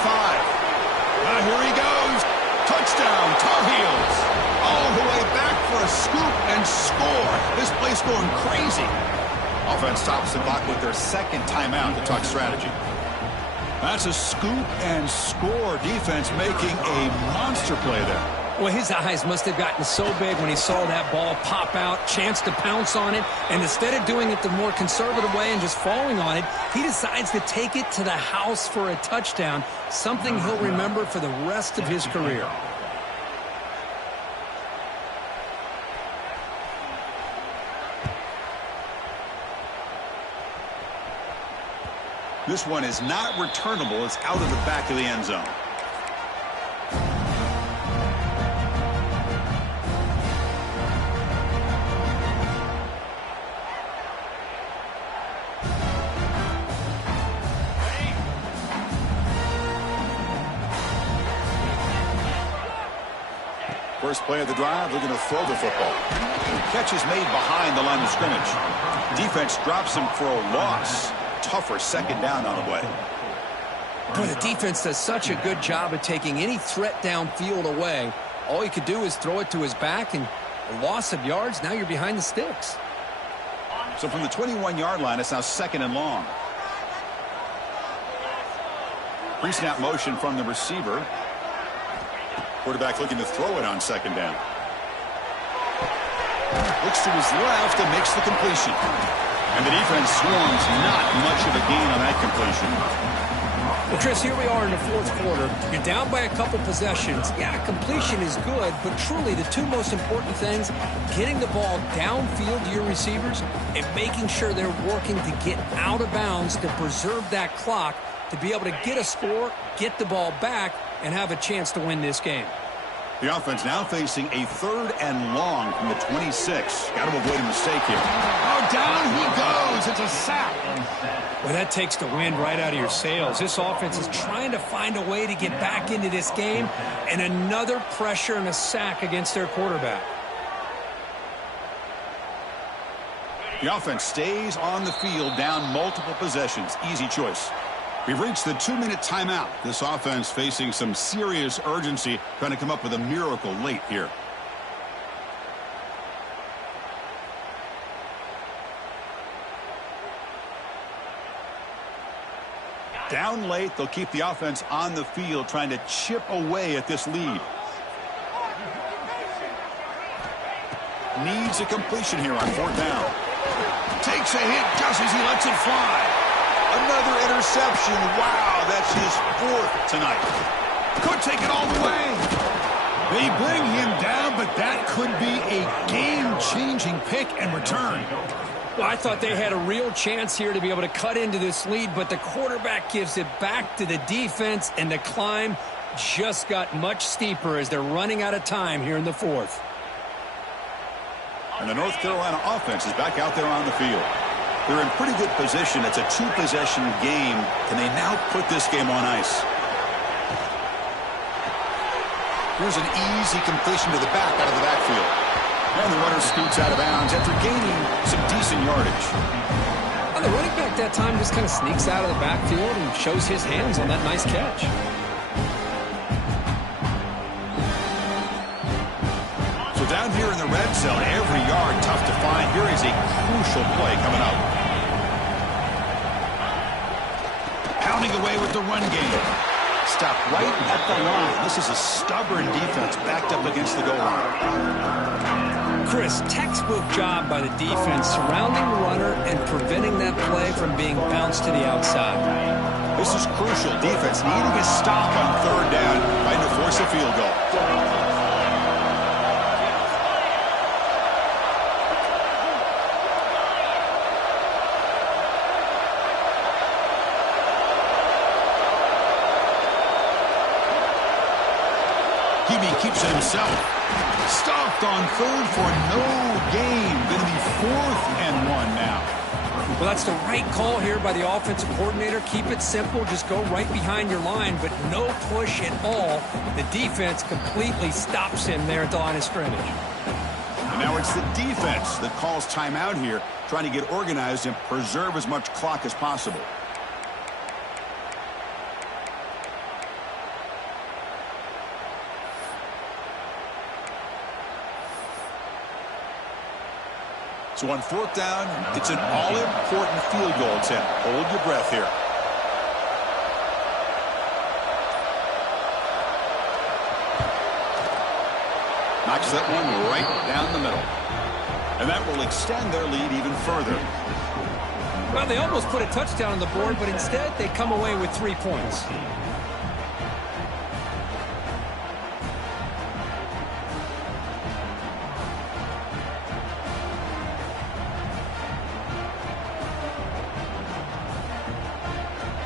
Here he goes. Touchdown, Tar Heels. All the way back for a scoop and score. This place going crazy. Offense stops the clock with their second timeout to talk strategy. That's a scoop and score. Defense making a monster play there. Well, his eyes must have gotten so big when he saw that ball pop out, chance to pounce on it, and instead of doing it the more conservative way and just falling on it, he decides to take it to the house for a touchdown, something he'll remember for the rest of his career. This one is not returnable. It's out of the back of the end zone. First play of the drive, they're going to throw the football. Catch is made behind the line of scrimmage. Defense drops him for a loss. Tougher second down on the way. Boy, the defense does such a good job of taking any threat downfield away. All you could do is throw it to his back, and a loss of yards, now you're behind the sticks. So from the 21-yard line, it's now 2nd and long. Pre-snap motion from the receiver. Quarterback looking to throw it on 2nd down. Looks to his left and makes the completion. And the defense swarms, not much of a gain on that completion. Well, Chris, here we are in the 4th quarter. You're down by a couple possessions. Yeah, completion is good, but truly the two most important things, getting the ball downfield to your receivers and making sure they're working to get out of bounds to preserve that clock to be able to get a score, get the ball back, and have a chance to win this game. The offense now facing a 3rd and long from the 26. Got to avoid a mistake here. Oh, down he goes. It's a sack. Well, that takes the wind right out of your sails. This offense is trying to find a way to get back into this game, and another pressure and a sack against their quarterback. The offense stays on the field, down multiple possessions. Easy choice. We've reached the 2-minute timeout. This offense facing some serious urgency, trying to come up with a miracle late here. Down late, they'll keep the offense on the field, trying to chip away at this lead. Needs a completion here on 4th down. Takes a hit just as he lets it fly. Another interception. Wow, that's his 4th tonight. Could take it all the way. They bring him down, but that could be a game-changing pick and return. Well, I thought they had a real chance here to be able to cut into this lead, but the quarterback gives it back to the defense, and the climb just got much steeper as they're running out of time here in the 4th. And the North Carolina offense is back out there on the field. They're in pretty good position. It's a 2-possession game. Can they now put this game on ice? Here's an easy completion to the back out of the backfield. And the runner scoots out of bounds after gaining some decent yardage. And the running back that time just kind of sneaks out of the backfield and shows his hands on that nice catch. So down here in the red zone, every yard tough to find. Here is a crucial play coming up. Pounding away with the run game. Stop right at the line. This is a stubborn defense backed up against the goal line. Chris, textbook job by the defense surrounding the runner and preventing that play from being bounced to the outside. This is crucial. Defense needing a stop on 3rd down, trying to force a field goal. Keeps it himself. Stopped on 3rd for no gain. Going to be 4th and 1 now. Well, that's the right call here by the offensive coordinator. Keep it simple. Just go right behind your line, but no push at all. The defense completely stops him there at the line of scrimmage. And now it's the defense that calls timeout here, trying to get organized and preserve as much clock as possible. So on 4th down, it's an all-important field goal attempt. Hold your breath here. Knocks that one right down the middle. And that will extend their lead even further. Well, they almost put a touchdown on the board, but instead they come away with 3 points.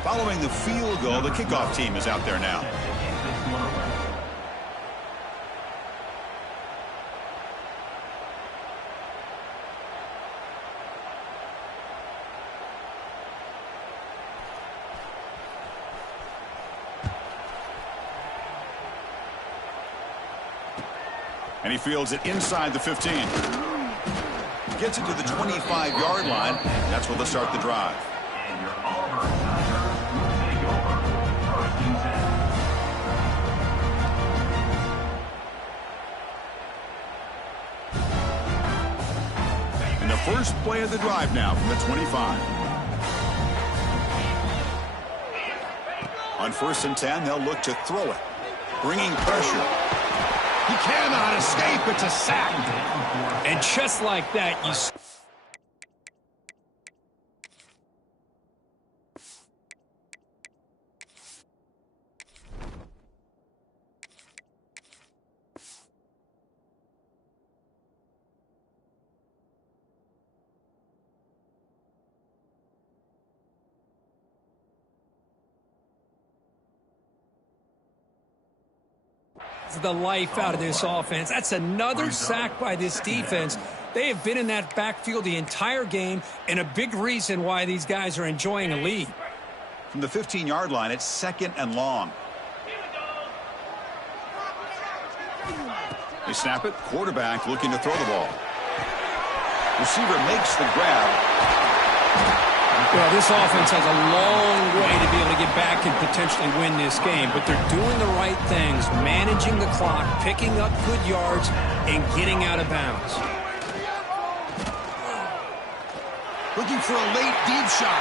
Following the field goal, the kickoff team is out there now. And he fields it inside the 15. Gets it to the 25-yard line. That's where they'll start the drive. First play of the drive now from the 25. On 1st and 10, they'll look to throw it. Bringing pressure. He cannot escape. It's a sack. And just like that, you... the life out of this offense. That's another sack by this defense. They have been in that backfield the entire game, and a big reason why these guys are enjoying a lead. From the 15-yard line, it's 2nd and long. They snap it. Quarterback looking to throw the ball. Receiver makes the grab. Well, this offense has a long way to be able to get back and potentially win this game, but they're doing the right things, managing the clock, picking up good yards, and getting out of bounds. Looking for a late deep shot.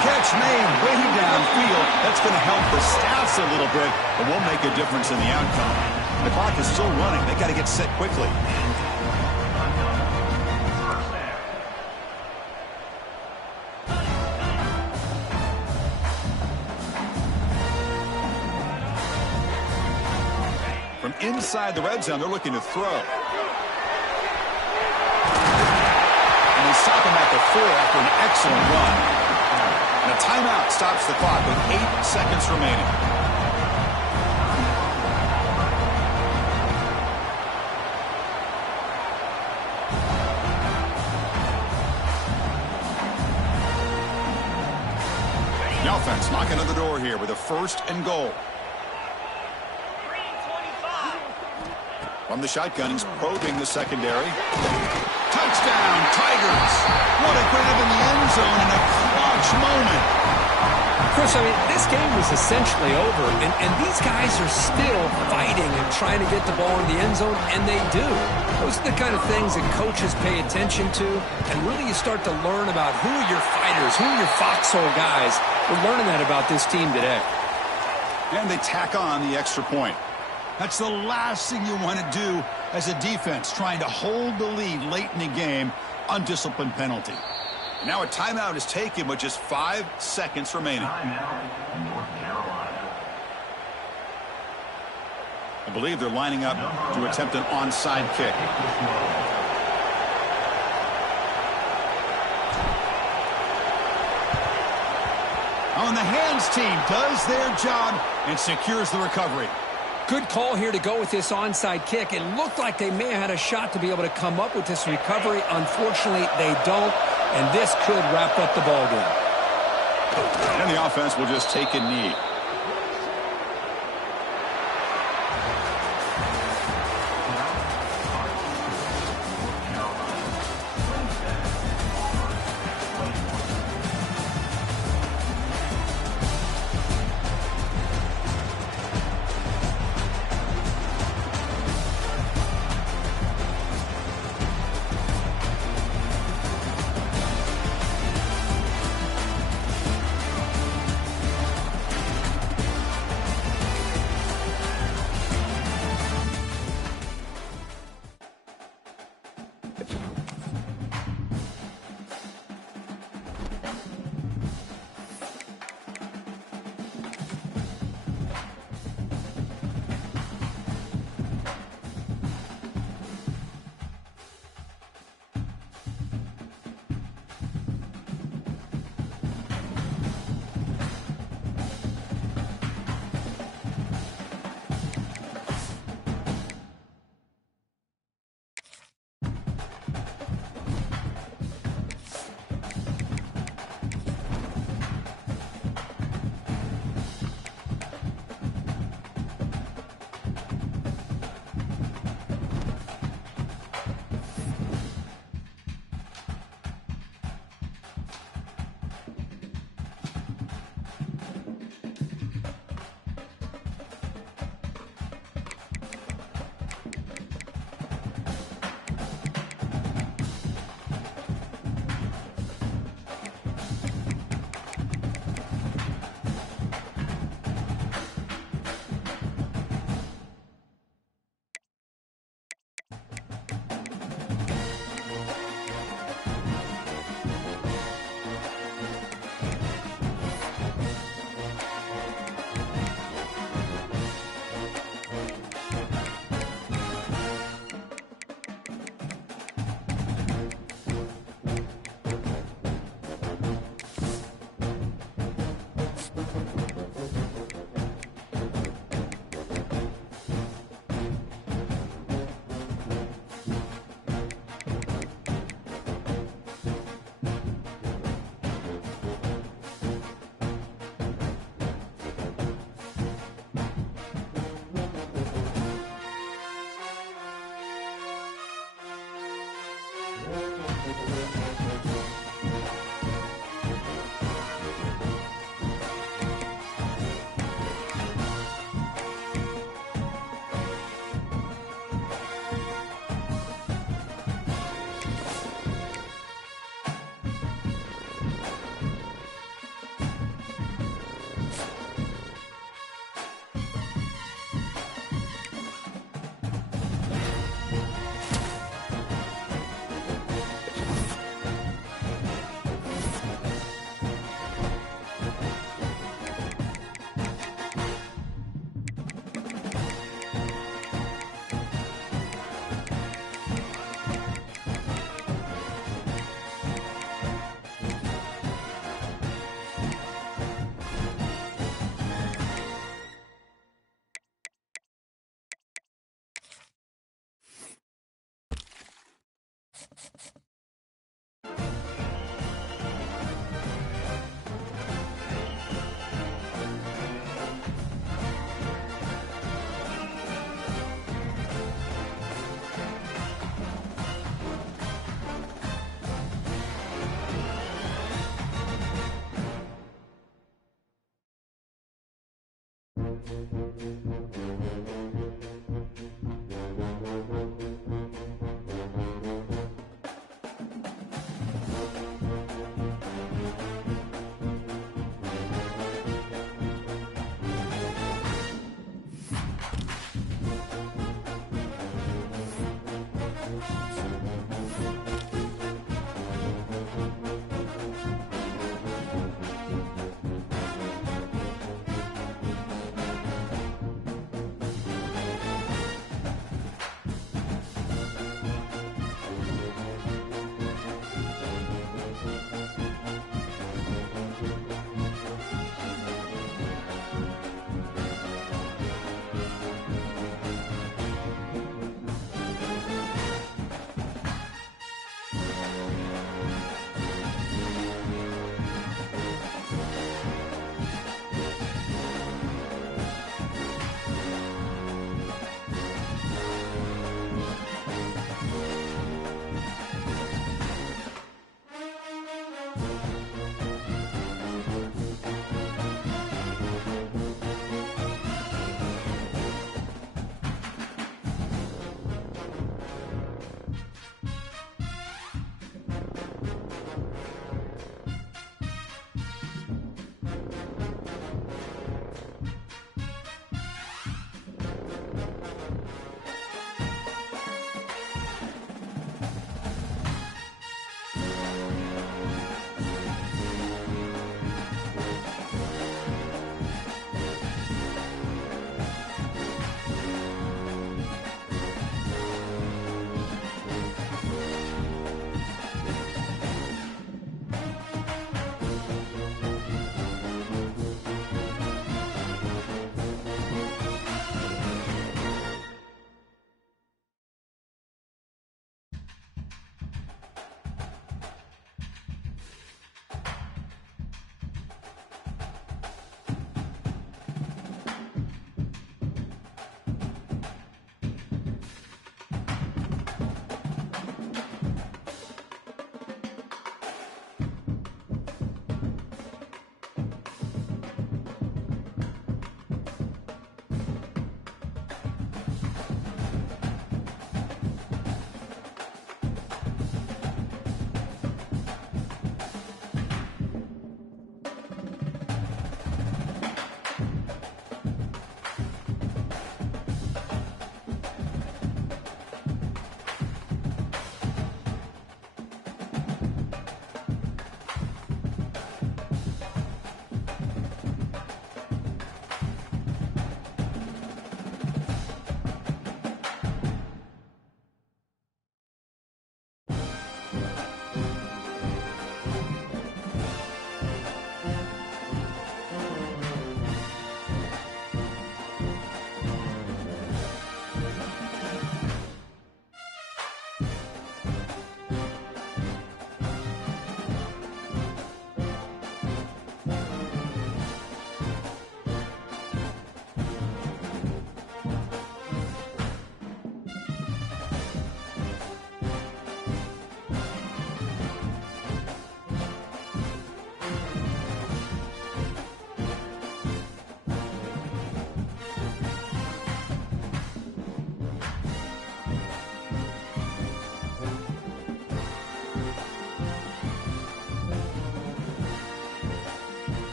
Catch made way downfield. That's going to help the stats a little bit, but won't make a difference in the outcome. The clock is still running. They got to get set quickly. From inside the red zone, they're looking to throw. And they stop him at the 4 after an excellent run. And a timeout stops the clock with 8 seconds remaining. The offense knocking on the door here with a 1st and goal. From the shotgun, he's probing the secondary. Touchdown, Tigers! What a grab in the end zone in a clutch moment. Chris, I mean, this game was essentially over, and these guys are still fighting and trying to get the ball in the end zone, and they do. Those are the kind of things that coaches pay attention to, and really you start to learn about who are your fighters, who are your foxhole guys. We're learning that about this team today. And they tack on the extra point. That's the last thing you want to do as a defense, trying to hold the lead late in the game, undisciplined penalty. And now a timeout is taken with just 5 seconds remaining. I believe they're lining up to attempt an onside kick. On the hands team does their job and secures the recovery. Good call here to go with this onside kick. It looked like they may have had a shot to be able to come up with this recovery. Unfortunately, they don't, and this could wrap up the ball game. And the offense will just take a knee.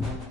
Dynasty.